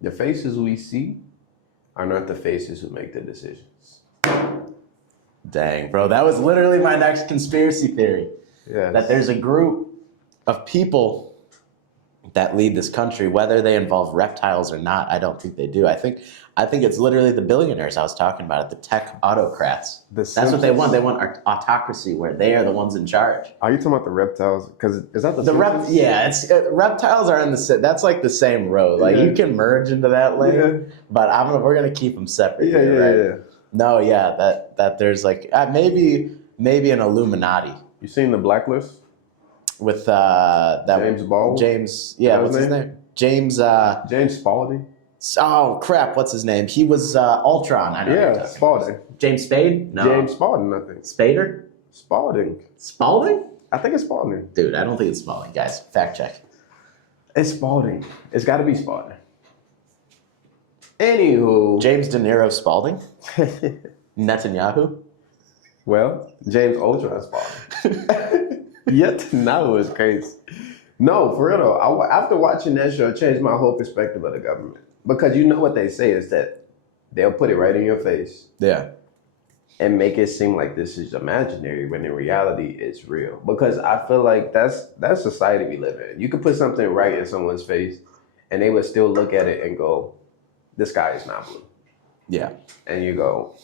the faces we see, are not the faces who make the decisions. Dang, bro. That was literally my next conspiracy theory. Yeah. That there's a group of people that lead this country, whether they involve reptiles or not. I don't think they do. I think it's literally the billionaires I was talking about, the tech autocrats. That's what they want. They want autocracy, where they are the ones in charge. Are you talking about the reptiles? Because is that it's reptiles are in the. That's like the same road. Like you can merge into that lane, but we're gonna keep them separate. Yeah. No, that there's like maybe an Illuminati. You seen the Blacklist? With that James Baldwin? James, what's his name? James Spalding? Oh crap, what's his name? He was Ultron, I know. Yeah, Spalding. James Spade? No. James Spalding, I think. Spader? Spalding. Spalding? I think it's Spalding. Dude, I don't think it's Spalding, guys. Fact check. It's Spalding. It's gotta be Spalding. Anywho. James De Niro Spalding? Netanyahu? Well, James Ultron Spalding. Yet now it's crazy. No, for real though. After watching that show, it changed my whole perspective of the government. Because you know what they say is that they'll put it right in your face. Yeah. And make it seem like this is imaginary when in reality it's real. Because I feel like that's society we live in. You could put something right in someone's face and they would still look at it and go, the sky is not blue. Yeah. And you go,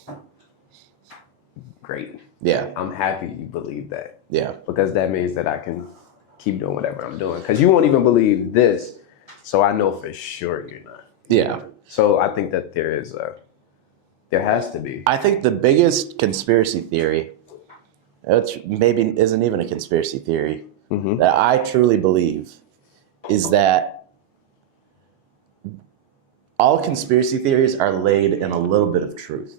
great. Yeah. I'm happy you believe that, Yeah. because that means that I can keep doing whatever I'm doing. Because you won't even believe this, so I know for sure you're not. Yeah. So I think that there has to be. I think the biggest conspiracy theory, which maybe isn't even a conspiracy theory, that I truly believe is that all conspiracy theories are laid in a little bit of truth.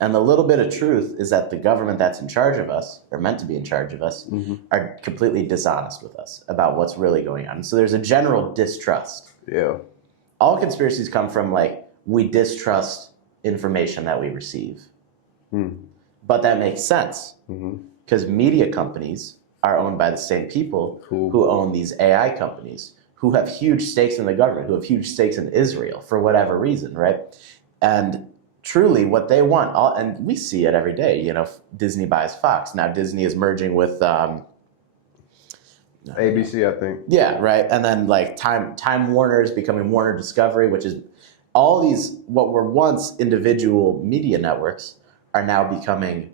And the little bit of truth is that the government that's in charge of us, or meant to be in charge of us, are completely dishonest with us about what's really going on. So there's a general distrust. Yeah. All conspiracies come from like, we distrust information that we receive. But that makes sense because media companies are owned by the same people who own these AI companies, who have huge stakes in the government, who have huge stakes in Israel for whatever reason, right? And truly what they want, and we see it every day, you know, Disney buys Fox. Now Disney is merging with ABC, I think. yeah, right. And then like Time Warner is becoming Warner Discovery, which is all these what were once individual media networks are now becoming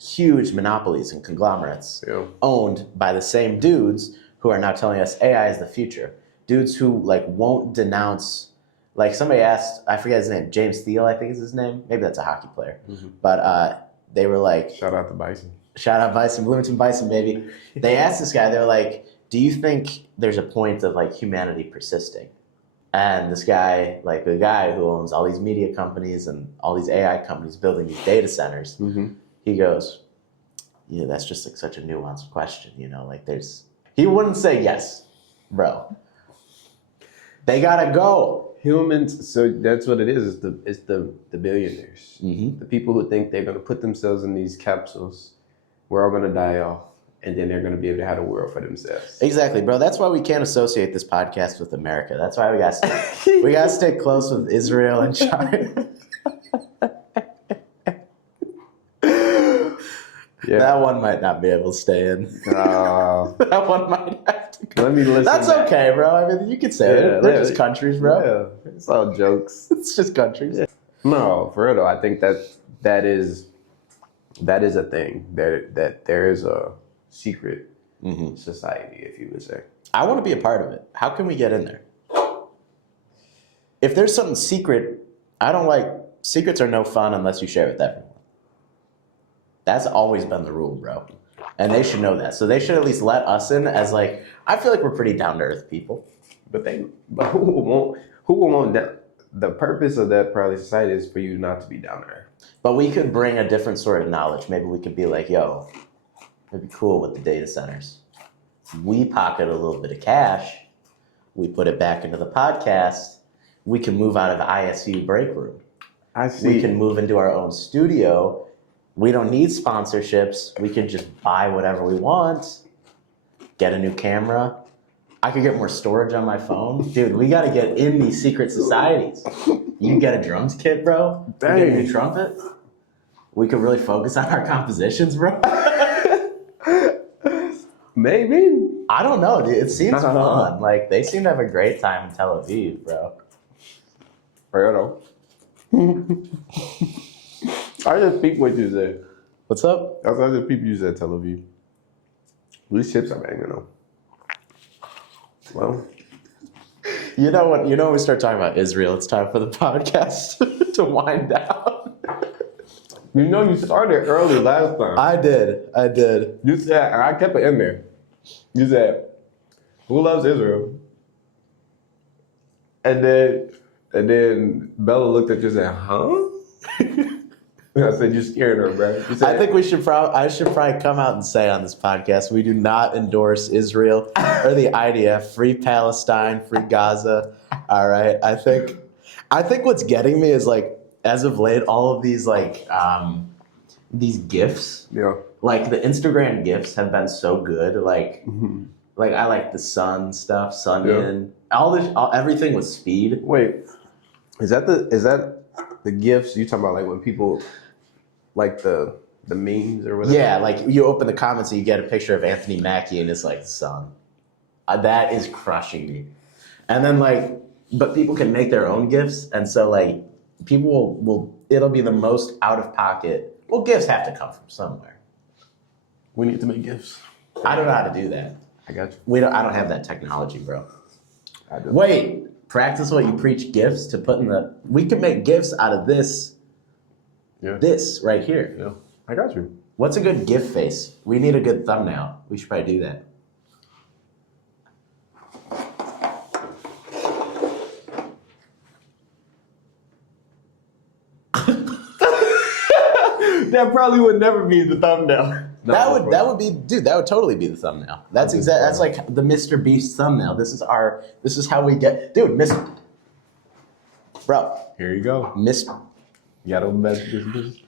huge monopolies and conglomerates owned by the same dudes who are now telling us AI is the future. Dudes who like won't denounce, like somebody asked, I forget his name, James Thiel, I think is his name. Maybe that's a hockey player. But they were like, shout out to Bison. Shout out Bison, Bloomington Bison, baby. They asked this guy, they're like, do you think there's a point of like humanity persisting? And this guy, like the guy who owns all these media companies and all these AI companies building these data centers, he goes, yeah, that's just like such a nuanced question, you know, like he wouldn't say yes, bro. They gotta go. Humans, so that's what it is. It's the billionaires, the people who think they're gonna put themselves in these capsules. We're all gonna die off, and then they're gonna be able to have a world for themselves. Exactly, bro. That's why we can't associate this podcast with America. That's why we gotta stay close with Israel and China. Yeah. That one might not be able to stay in. That one might have to go. Let me listen. That's back. okay, bro. I mean, you could say it. They're just countries, bro. Yeah, it's all jokes. It's just countries. Yeah. No, for real though. I think that is a thing. That there is a secret society, if you would say. I want to be a part of it. How can we get in there? If there's something secret, secrets are no fun unless you share with everyone. That's always been the rule, bro. And they should know that. So they should at least let us in as like, I feel like we're pretty down to earth people. But who will want that? The purpose of that probably society is for you not to be down to earth. But we could bring a different sort of knowledge. Maybe we could be like, yo, it'd be cool with the data centers. We pocket a little bit of cash. We put it back into the podcast. We can move out of the ISU break room. I see. We can move into our own studio. We don't need sponsorships. We can just buy whatever we want. Get a new camera. I could get more storage on my phone. Dude, we got to get in these secret societies. You can get a drums kit, bro. You get a new trumpet. We could really focus on our compositions, bro. Maybe. I don't know, dude. It seems fun. Like, they seem to have a great time in Tel Aviv, bro. For real. I just peep what you said. What's up? I just peep you said Tel Aviv. These ships are banging though. Well, You know what? You know when we start talking about Israel, it's time for the podcast to wind down. you know you started early last time. I did. You said, and I kept it in there. You said, "Who loves Israel?" And then Bella looked at you and said, "Huh?" I said, "You're scaring her, bro." You said, I think I should probably come out and say on this podcast, we do not endorse Israel or the IDF. Free Palestine, free Gaza. All right. I think what's getting me is like, as of late, all of these like these GIFs, like the Instagram GIFs have been so good. Like I like the sun stuff, in everything with speed. Wait, is that the GIFs you talking about? Like when people like the memes or whatever? Yeah, like you open the comments and you get a picture of Anthony Mackie and it's like sun. That is crushing me. And then like, but people can make their own GIFs, and so like people will it'll be the most out of pocket. Well, GIFs have to come from somewhere. We need to make gifts. I don't know how to do that. I got you. I don't have that technology, bro. I do. Wait, practice what you preach. Gifts to put in the. We can make gifts out of this. Yeah. This right here. Yeah. I got you. What's a good gift face? We need a good thumbnail. We should probably do that. That probably would never be the thumbnail. That would be, dude. That would totally be the thumbnail. That's exact. That's like the Mr. Beast thumbnail. This is how we get, dude. Bro, Here you go. Miss. You got open Mr. Beast?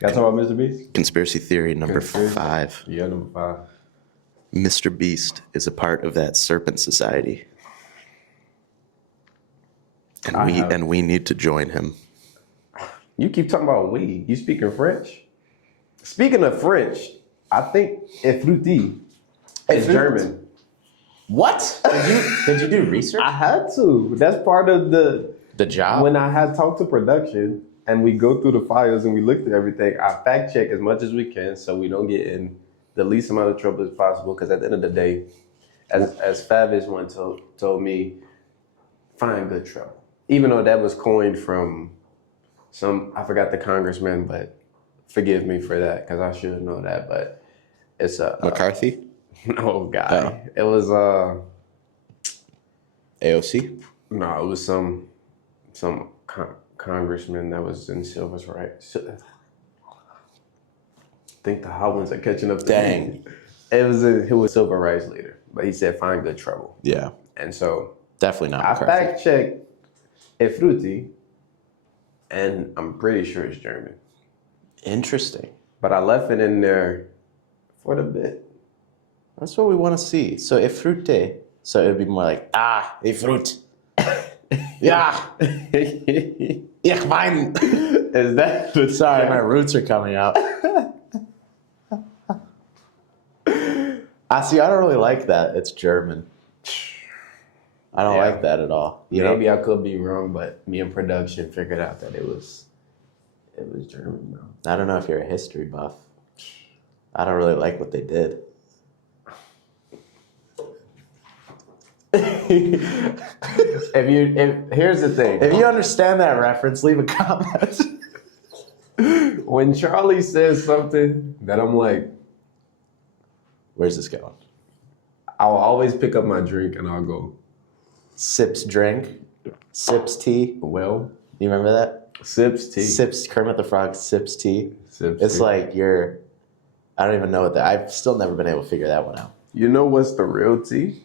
Got to talk about Mr. Beast? Conspiracy theory number Conspiracy. 5. Yeah, number 5. Mr. Beast is a part of that serpent society, and we need to join him. You keep talking about we. You speaking French? Speaking of French, I think effruti is German. What? Did you do research? I had to. That's part of the job. when I had talked to production and we go through the files and we look through everything, I fact check as much as we can so we don't get in the least amount of trouble as possible. Because at the end of the day, as Favis once told me, find good trouble. Even though that was coined from I forgot the congressman, but forgive me for that because I should know that. But it's McCarthy? no guy. Oh. It was AOC? no, it was some congressman that was in Silver's right. I think the hot ones are catching up to Dang. me. It was civil rights leader, but he said find good trouble. Yeah. And so Definitely not I McCarthy. fact checked Efruti, and I'm pretty sure it's German. Interesting. But I left it in there for the bit. That's what we want to see. So effrute. So it would be more like, effrut. Yeah. Ich mein. Is that Sorry, my roots are coming out. I don't really like that. It's German. I don't Yeah. like that at all. You know? Maybe I could be wrong, but me and production figured out that it was German, bro. I don't know if you're a history buff. I don't really like what they did. Here's the thing. If you understand that reference, leave a comment. When Charlie says something that I'm like, Where's this going? I'll always pick up my drink and I'll go, Sips drink. Sips tea. well, You remember that? sips tea. Sips Kermit the Frog sips tea. Sips It's tea. like I don't even know what that. I've still never been able to figure that one out. You know what's the real tea?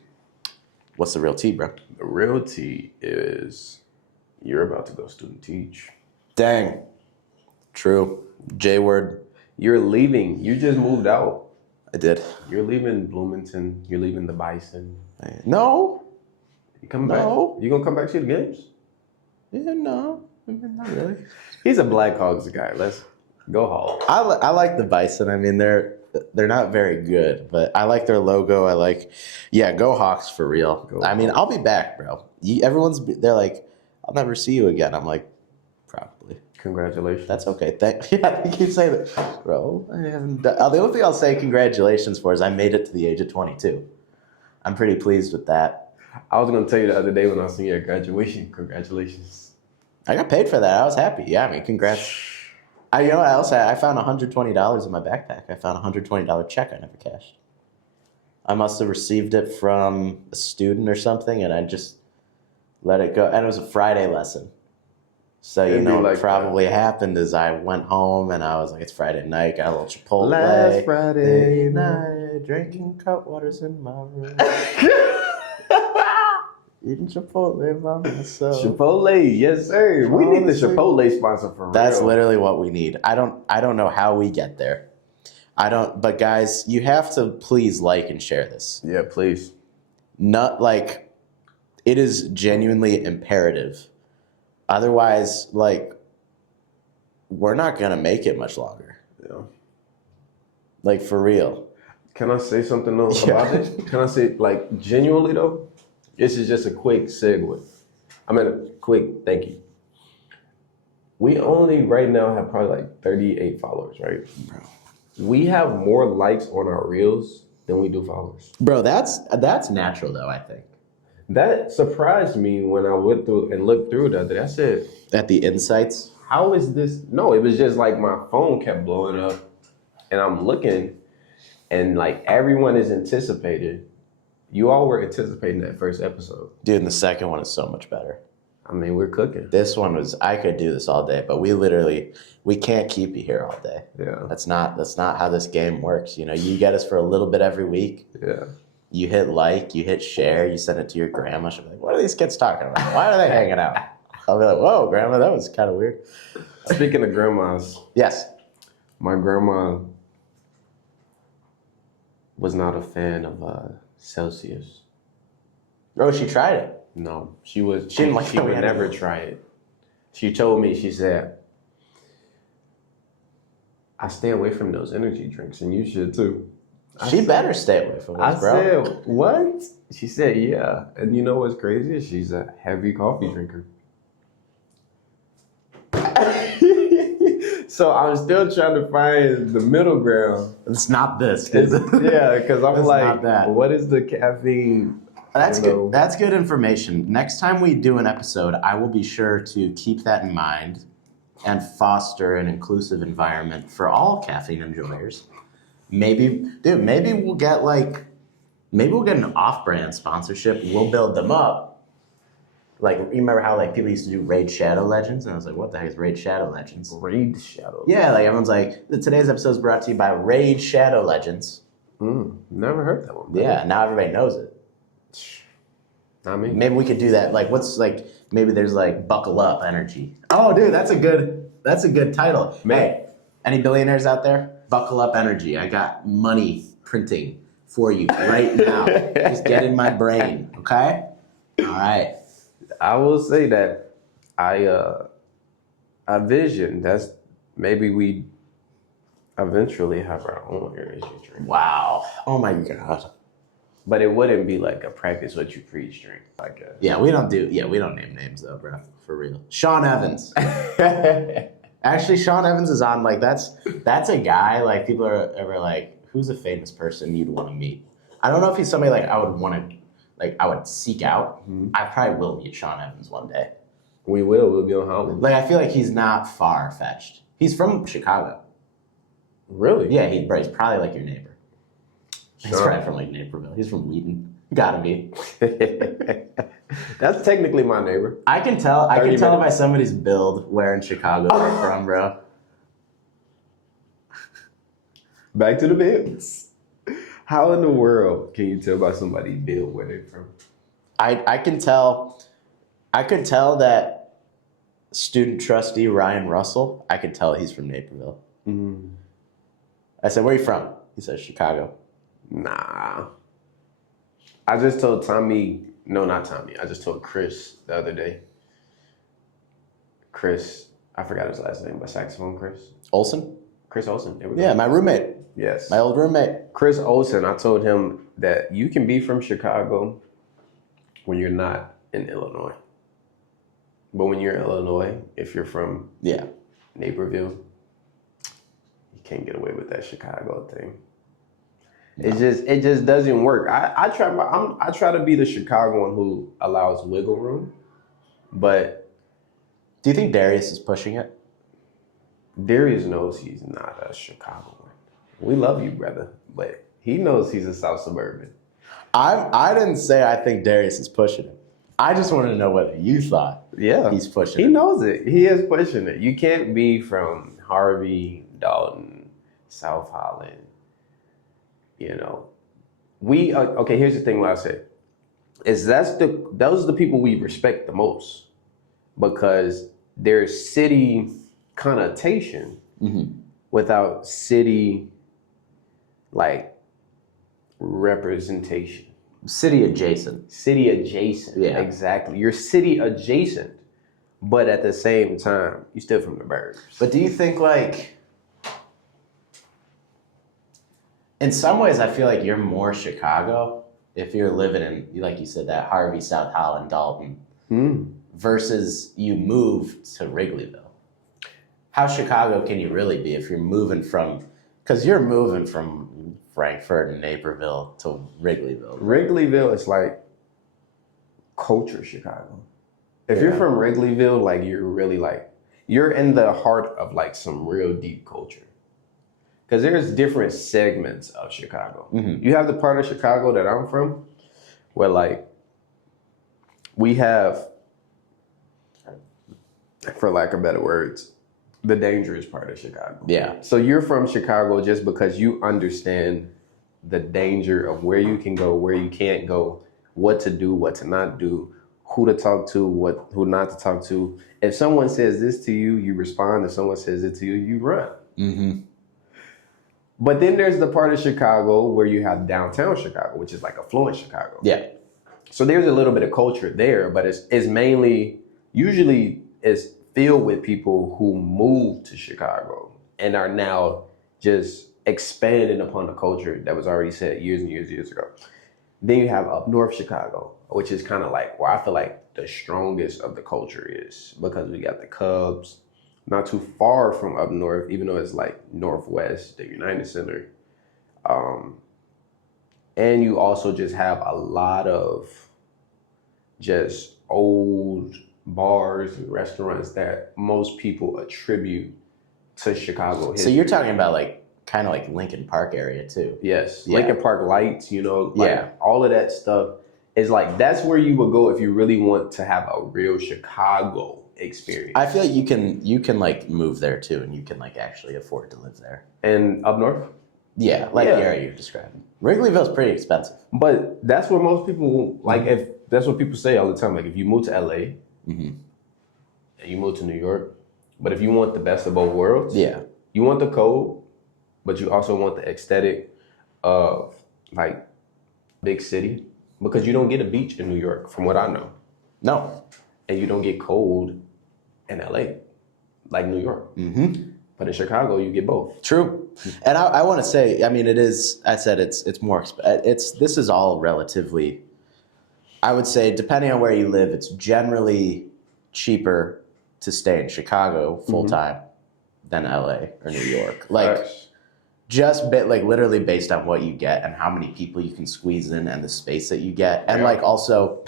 What's the real tea, bro? The real tea is you're about to go student teach. Dang. True. J word. You're leaving. You just moved out. I did. You're leaving Bloomington. You're leaving the Bison. No. You coming No. back? You gonna come back to the games? Yeah, no. Not really. He's a Blackhawks guy. Let's go Hawks. I like the Bison. I mean, they're not very good, but I like their logo. Go Hawks for real. Go I mean, I'll be back, bro. They're like, I'll never see you again. I'm like, probably. Congratulations. That's okay. I think you say that, bro. I haven't the only thing I'll say congratulations for is I made it to the age of 22. I'm pretty pleased with that. I was gonna tell you the other day when I was seeing your graduation. Congratulations. I got paid for that. I was happy. Yeah, I mean, congrats. You know what else? I found $120 in my backpack. I found a $120 check I never cashed. I must have received it from a student or something, and I just let it go. And it was a Friday lesson. So, It'd be what like probably happened is I went home, and I was like, it's Friday night, got a little Chipotle. Last Friday night, drinking Cutwaters in my room. Eating Chipotle by myself. Chipotle, yes sir. We need the Honestly, Chipotle sponsor for real. That's literally what we need. I don't know how we get there. But guys, you have to please like and share this. Yeah, please. Not like it is genuinely imperative. Otherwise, we're not gonna make it much longer. Yeah. Like for real. Can I say something though Yeah. about it? Can I say genuinely though? This is just a quick segue. I mean, a quick thank you. We only right now have probably 38 followers, right? Bro. we have more likes on our reels than we do followers. Bro, that's natural though, I think. That surprised me when I went through and looked through the other day. I said, At the insights. how is this? No, it was just like my phone kept blowing up and I'm looking and like everyone is anticipated. You all were anticipating that first episode. Dude, and the second one is so much better. I mean, we're cooking. This one was, I could do this all day, but we can't keep you here all day. Yeah. That's not how this game works. You know, you get us for a little bit every week. Yeah. You hit like, you hit share, you send it to your grandma. She'll be like, what are these kids talking about? Why are they hanging out? I'll be like, whoa, grandma, that was kind of weird. Speaking of grandmas, Yes. my grandma was not a fan of Celsius. Oh, she tried it. No, she was. She didn't like She the way would it never was. try it. She told me. She said, "I stay away from those energy drinks, and you should too." She better stay away from I us, bro. said, "What?" She said, "Yeah." And you know what's crazy? She's a heavy coffee drinker. So I'm still trying to find the middle ground. It's not this. Yeah, because I'm It's like, not that. what is the caffeine? That's You know. good. That's good information. Next time we do an episode, I will be sure to keep that in mind and foster an inclusive environment for all caffeine enjoyers. Maybe we'll get an off-brand sponsorship. We'll build them up. Like, you remember how like people used to do Raid Shadow Legends, and I was like, what the heck is Raid Shadow Legends? Raid Shadow. Yeah, like everyone's like, today's episode is brought to you by Raid Shadow Legends. Never heard that one. Bro. Yeah, now everybody knows it. Not me. Maybe we could do that. Like, maybe there's like buckle up energy. Oh, dude, that's a good title. Man. Hey, any billionaires out there? Buckle up energy. I got money printing for you right now. Just get in my brain, okay? All right. I will say that I vision that's maybe we eventually have our own energy drink. Wow. Oh my God. But it wouldn't be like a practice what you preach drink, I guess. Yeah, we don't name names though, bro. For real. Sean Evans. Actually, Sean Evans is on, like, that's a guy, like, people are ever like, who's a famous person you'd want to meet? I don't know if he's somebody, like, I would seek out. I probably will meet Sean Evans one day. We'll be on Halloween. Like, I feel like he's not far-fetched. He's from Chicago. Really? Yeah, he's probably, like, your neighbor. He's Sure. probably from, like, Naperville. He's from Wheaton. Gotta be. That's technically my neighbor. I can tell 30 by minutes. somebody's build where in Chicago they're from, bro. Back to the bills. How in the world can you tell by somebody's build where they're from? I can tell that student trustee Ryan Russell, I can tell he's from Naperville. I said, where are you from? He says, Chicago. Nah. I just told Tommy, no, not Tommy. I just told Chris the other day. Chris, I forgot his last name, but saxophone Chris. Olson? Chris Olsen. There we go. Yeah, my roommate. Yes. My old roommate. Chris Olsen, I told him that you can be from Chicago when you're not in Illinois. But when you're in Illinois, if you're from Yeah. Naperville, you can't get away with that Chicago thing. It just doesn't work. I try to be the Chicagoan who allows wiggle room, but Do you think Darius is pushing it? Darius knows he's not a Chicagoan. We love you, brother, but he knows he's a South Suburban. I didn't say I think Darius is pushing it. I just wanted to know whether you thought Yeah, he's pushing He it. knows it. He is pushing it. You can't be from Harvey, Dalton, South Holland. You know, we okay. Here's the thing. What I said is those are the people we respect the most because there's city connotation without city like representation. City adjacent. City adjacent. Yeah. Exactly. You're city adjacent, but at the same time, you're still from the burbs. But do you think, like, in some ways, I feel like you're more Chicago if you're living in, like you said, that Harvey, South Holland, Dalton, versus you moved to Wrigleyville. How Chicago can you really be if you're moving from Because you're moving from Frankfurt and Naperville to Wrigleyville. Wrigleyville is like culture Chicago. If you're from Wrigleyville, like you're really like you're in the heart of like some real deep culture. Because there's different segments of Chicago. You have the part of Chicago that I'm from, where like we have, for lack of better words, the dangerous part of Chicago. Yeah. So you're from Chicago just because you understand the danger of where you can go, where you can't go, what to do, what to not do, who to talk to, who not to talk to. If someone says this to you, you respond. If someone says it to you, you run. But then there's the part of Chicago where you have downtown Chicago, which is like affluent Chicago. Yeah. So there's a little bit of culture there, but it's mainly, usually it's filled with people who moved to Chicago and are now just expanding upon the culture that was already set years and years ago. Then you have up north Chicago, which is kind of like where I feel like the strongest of the culture is, because we got the Cubs, not too far from up north, even though it's like northwest, the United Center. And you also just have a lot of just old bars and restaurants that most people attribute to Chicago history. So you're talking about like kind of like Lincoln Park area too. Yes, Yeah. Lincoln Park Lights, like Yeah. all of that stuff is like, that's where you would go if you really want to have a real Chicago experience. I feel like you can like move there too, and you can like actually afford to live there. And up north? Yeah, like Yeah. the area you're describing. Wrigleyville's pretty expensive. But that's where most people, like, if that's what people say all the time. Like, if you move to LA and you move to New York, but if you want the best of both worlds, Yeah. you want the cold, but you also want the aesthetic of like big city, because you don't get a beach in New York, from what I know, No. and you don't get cold in LA like New York. But in Chicago, you get both. True. And I want to say, I mean, it is. I said it's more. This is all relatively. I would say, depending on where you live, it's generally cheaper to stay in Chicago full time than LA or New York. Like, just like literally based on what you get and how many people you can squeeze in and the space that you get, and like also,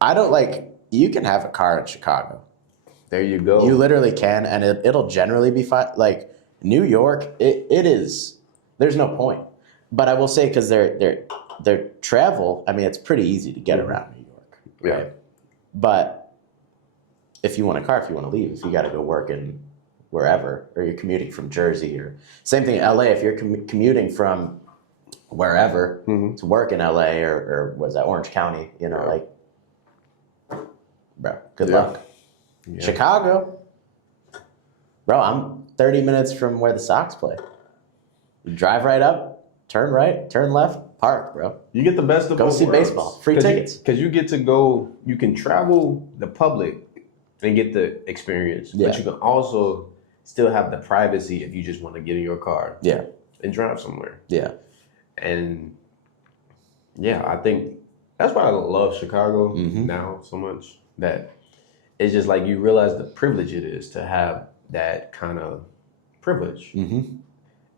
I don't like. You can have a car in Chicago. There you go. You literally can, and it'll generally be fine. Like New York, it is. There's no point. But I will say, because their travel, I mean, it's pretty easy to get around New York. Right? Yeah. But if you want a car, if you want to leave, if you got to go work in wherever, or you're commuting from Jersey, or same thing in LA, if you're commuting from wherever to work in LA, or was that Orange County, like, bro, good luck. Yeah. Chicago, bro, I'm 30 minutes from where the Sox play. You drive right up, turn right, turn left, park, bro. You get the best of Go both see worlds. baseball. Free tickets. Because you get to go, you can travel the public and get the experience. Yeah. But you can also still have the privacy if you just want to get in your car Yeah, and drive somewhere. yeah, And yeah, I think that's why I love Chicago now so much, that it's just like you realize the privilege it is to have that kind of privilege.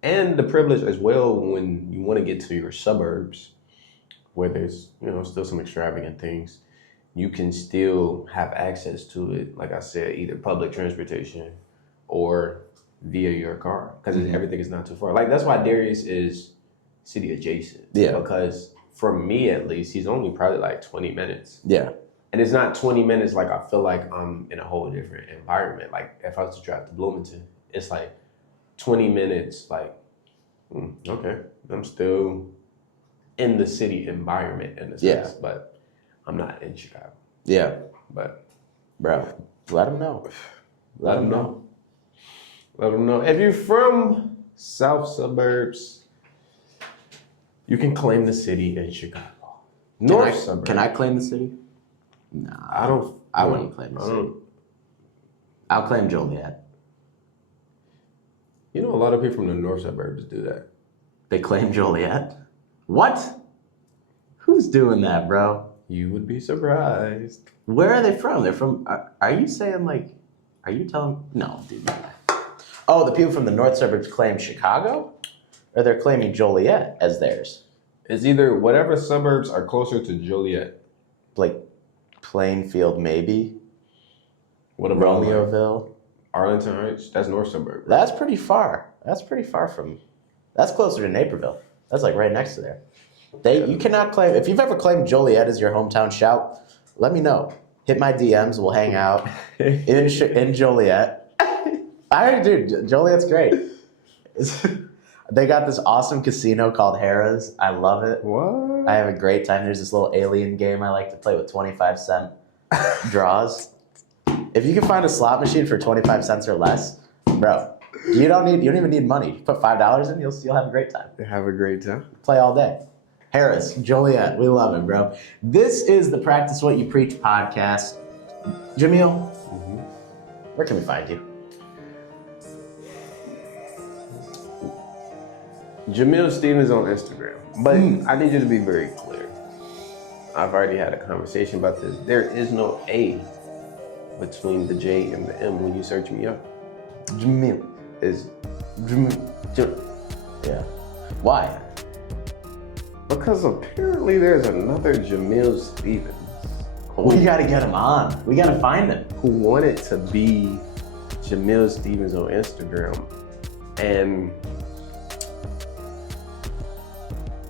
And the privilege as well when you want to get to your suburbs where there's, still some extravagant things, you can still have access to it, like I said, either public transportation or via your car, because everything is not too far. Like, that's why Darius is city adjacent. Yeah. Because for me, at least, he's only probably like 20 minutes. yeah, And it's not 20 minutes like I feel like I'm in a whole different environment. Like, if I was to drive to Bloomington, it's like 20 minutes, like, okay, I'm still in the city environment in a sense, but I'm not in Chicago. yeah, But bro, let them know. let them know. Let them know. If you're from South Suburbs, you can claim the city in Chicago. North Suburbs. Can I claim the city? No, I wouldn't claim the city. I'll claim Joliet. A lot of people from the North Suburbs do that. They claim Joliet? What? Who's doing that, bro? You would be surprised. Where are they from? They're from. Are you saying like? Are you telling? No, dude. No. Oh, the people from the north suburbs claim Chicago? Or they're claiming Joliet as theirs? It's either whatever suburbs are closer to Joliet. Like Plainfield, maybe? What about like Romeoville? Arlington Heights? That's north suburb. That's pretty far. That's closer to Naperville. That's like right next to there. You cannot claim, if you've ever claimed Joliet as your hometown shout, let me know. Hit my DMs, we'll hang out in Joliet. Dude, Joliet's great. They got this awesome casino called Harrah's. I love it. What? I have a great time. There's this little alien game I like to play with 25-cent draws. If you can find a slot machine for 25 cents or less, bro, you don't even need money. You put $5 in, you'll have a great time. Have a great time. Play all day. Harrah's, Joliet, we love it, bro. This is the Practice What You Preach podcast. Jamil, where can we find you? Jamil Stevens on Instagram. But I need you to be very clear. I've already had a conversation about this. There is no A between the J and the M when you search me up. Jamil. It's Yeah. Why? because apparently there's another Jamil Stevens We gotta get him on. We gotta find him. who wanted to be Jamil Stevens on Instagram. And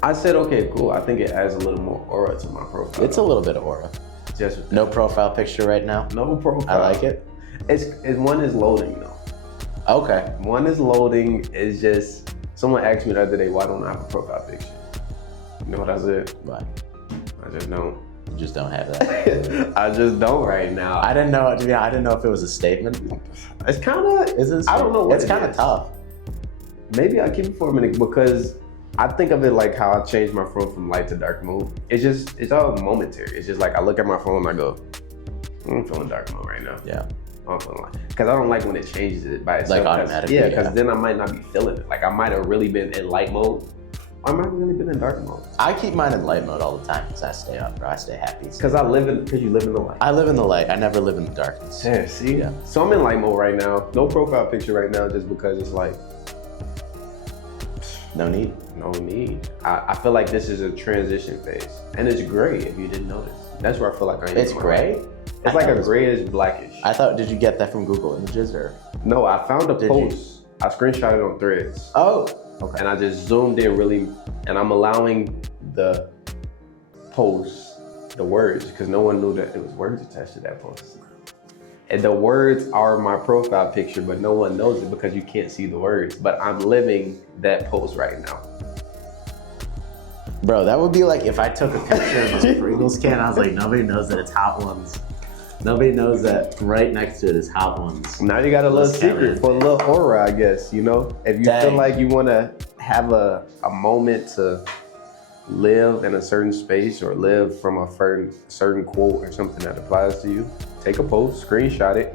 I said, okay, cool. I think it adds a little more aura to my profile. It's a little bit of aura. just No profile picture right now. no profile. I like it. It's one is loading though. Okay. One is loading. It's just someone asked me the other day, why don't I have a profile picture? You know what I said? But I just don't. you just don't have that. I just don't right now. I didn't know. Yeah, I didn't know if it was a statement. It's kind of. Is it? I don't know what It's it kind of is. tough. Maybe I'll keep it for a minute because I think of it like how I changed my phone from light to dark mode. It's all momentary. It's just like I look at my phone and I go, I'm feeling dark mode right now. Yeah. I'm feeling like, because I don't like when it changes it by itself. Like automatically, Yeah, because yeah. then I might not be feeling it. Like I might have really been in light mode. I might have really been in dark mode. I keep mine in light mode all the time because I stay up, bro. I stay happy. Because you live in the light. I live in the light. I never live in the darkness. Yeah, see? Yeah. So I'm in light mode right now. No profile picture right now just because it's like, No need. no need. I feel like this is a transition phase. And it's gray if you didn't notice. That's where I feel like I am. It's in my gray. life. It's like a grayish blackish. I thought. Did you get that from Google Images or? No, I found a Did post. I screenshot it on Threads. Oh. Okay. And I just zoomed in really, and I'm allowing the post, the words, because no one knew that it was words attached to that post. And the words are my profile picture, but no one knows it because you can't see the words. But I'm living that post right now. Bro, that would be like if I took a picture of a Pringles can. I was like, nobody knows that it's Hot Ones. Nobody knows that right next to it is Hot Ones. Now you got a little Let's have secret it. for a little aura, I guess, you know? If you Dang. feel like you want to have a moment to live in a certain space or live from a certain quote or something that applies to you, take a post, screenshot it,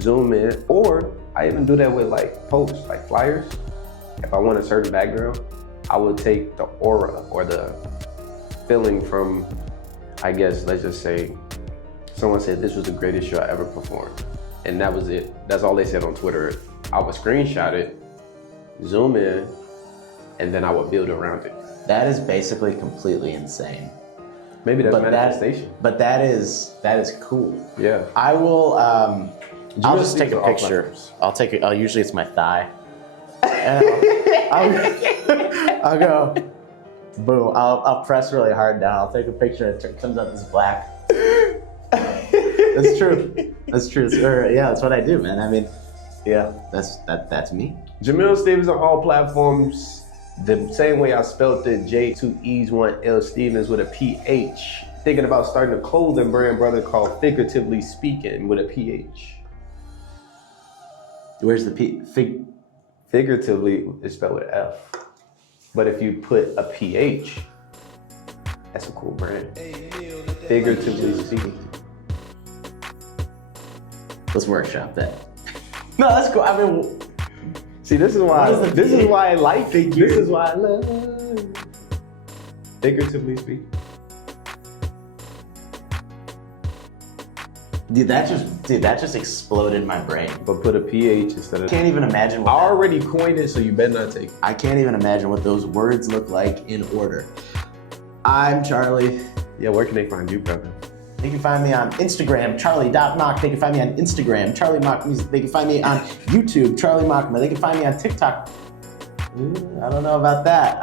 zoom in, or I even do that with like posts, like flyers. If I want a certain background, I would take the aura or the feeling from, I guess, let's just say, someone said this was the greatest show I ever performed. And that was it. That's all they said on Twitter. I would screenshot it, zoom in, and then I would build around it. That is basically completely insane. Maybe that's But that- manifestation. But that is cool. Yeah. I will. I'll just take these a are all picture. platforms. I'll take it. Usually it's my thigh. And I'll go. Boom. I'll press really hard down. I'll take a picture. It comes out this black. That's true. That's true. Yeah, that's what I do, man. I mean, yeah, that's me. Jamil Stevens on all platforms. The same way I spelled it, J2Es1L Stevens with a PH. Thinking about starting a clothing brand, brother, called Figuratively Speaking with a PH. Where's the P? Figuratively is spelled with an F. But if you put a PH, that's a cool brand. Figuratively Speaking. Let's workshop that. No, that's cool. I mean, See, this is why. What is the This is PH? why I like Figure. This is why I love. Figuratively speaking. Dude, that just exploded my brain. But put a PH instead I of. can't even imagine I what already coined it, so you better not take it. I can't even imagine what those words look like in order. I'm Charlie. Yeah, where can they find you, brother? They can find me on Instagram, charlie.mock. They can find me on Instagram, Charlie Mock Music. They can find me on YouTube, Charlie Mockma. They can find me on TikTok. I don't know about that.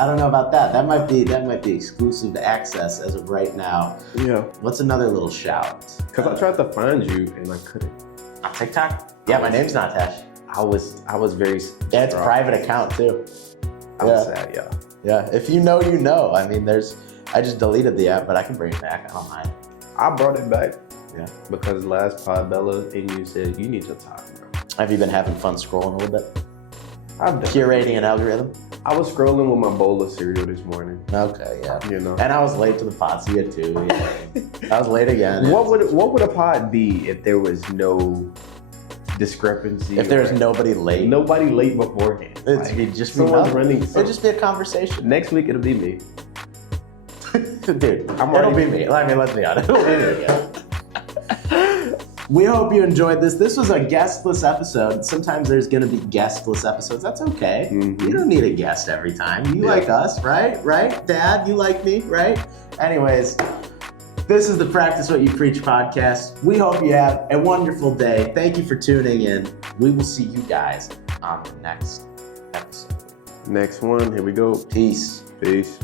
That might be exclusive to Access as of right now. Yeah. What's another little shout? Because I tried to find you and I couldn't. On TikTok? Yeah, my name's not attached. I was very. Yeah, it's a private account too. I was sad, yeah. Yeah, if you know, you know. I mean, I just deleted the app, but I can bring it back. I don't mind. I brought it back. Yeah. Because last pod, Bella and you said you need to talk, bro. Have you been having fun scrolling a little bit? I've done. Curating an algorithm? I was scrolling with my bowl of cereal this morning. Okay, yeah. You know. And I was late to the pod, so you had two. Yeah. I was late again. What would a pod be if there was no discrepancy? If there's or nobody late, nobody late beforehand? it'd be just be someone's nothing. running. It'd just be a conversation. Next week it'll be me. Dude, I'm it'll already- be me. I mean, let's be honest. It'll be me again. We hope you enjoyed this. This was a guestless episode. Sometimes there's going to be guestless episodes. That's okay. Mhm. You don't need a guest every time. You Yeah. like us, right? Right? Dad, you like me, right? Anyways, this is the Practice What You Preach podcast. We hope you have a wonderful day. Thank you for tuning in. We will see you guys on the next episode. Next one. Here we go. Peace. Peace.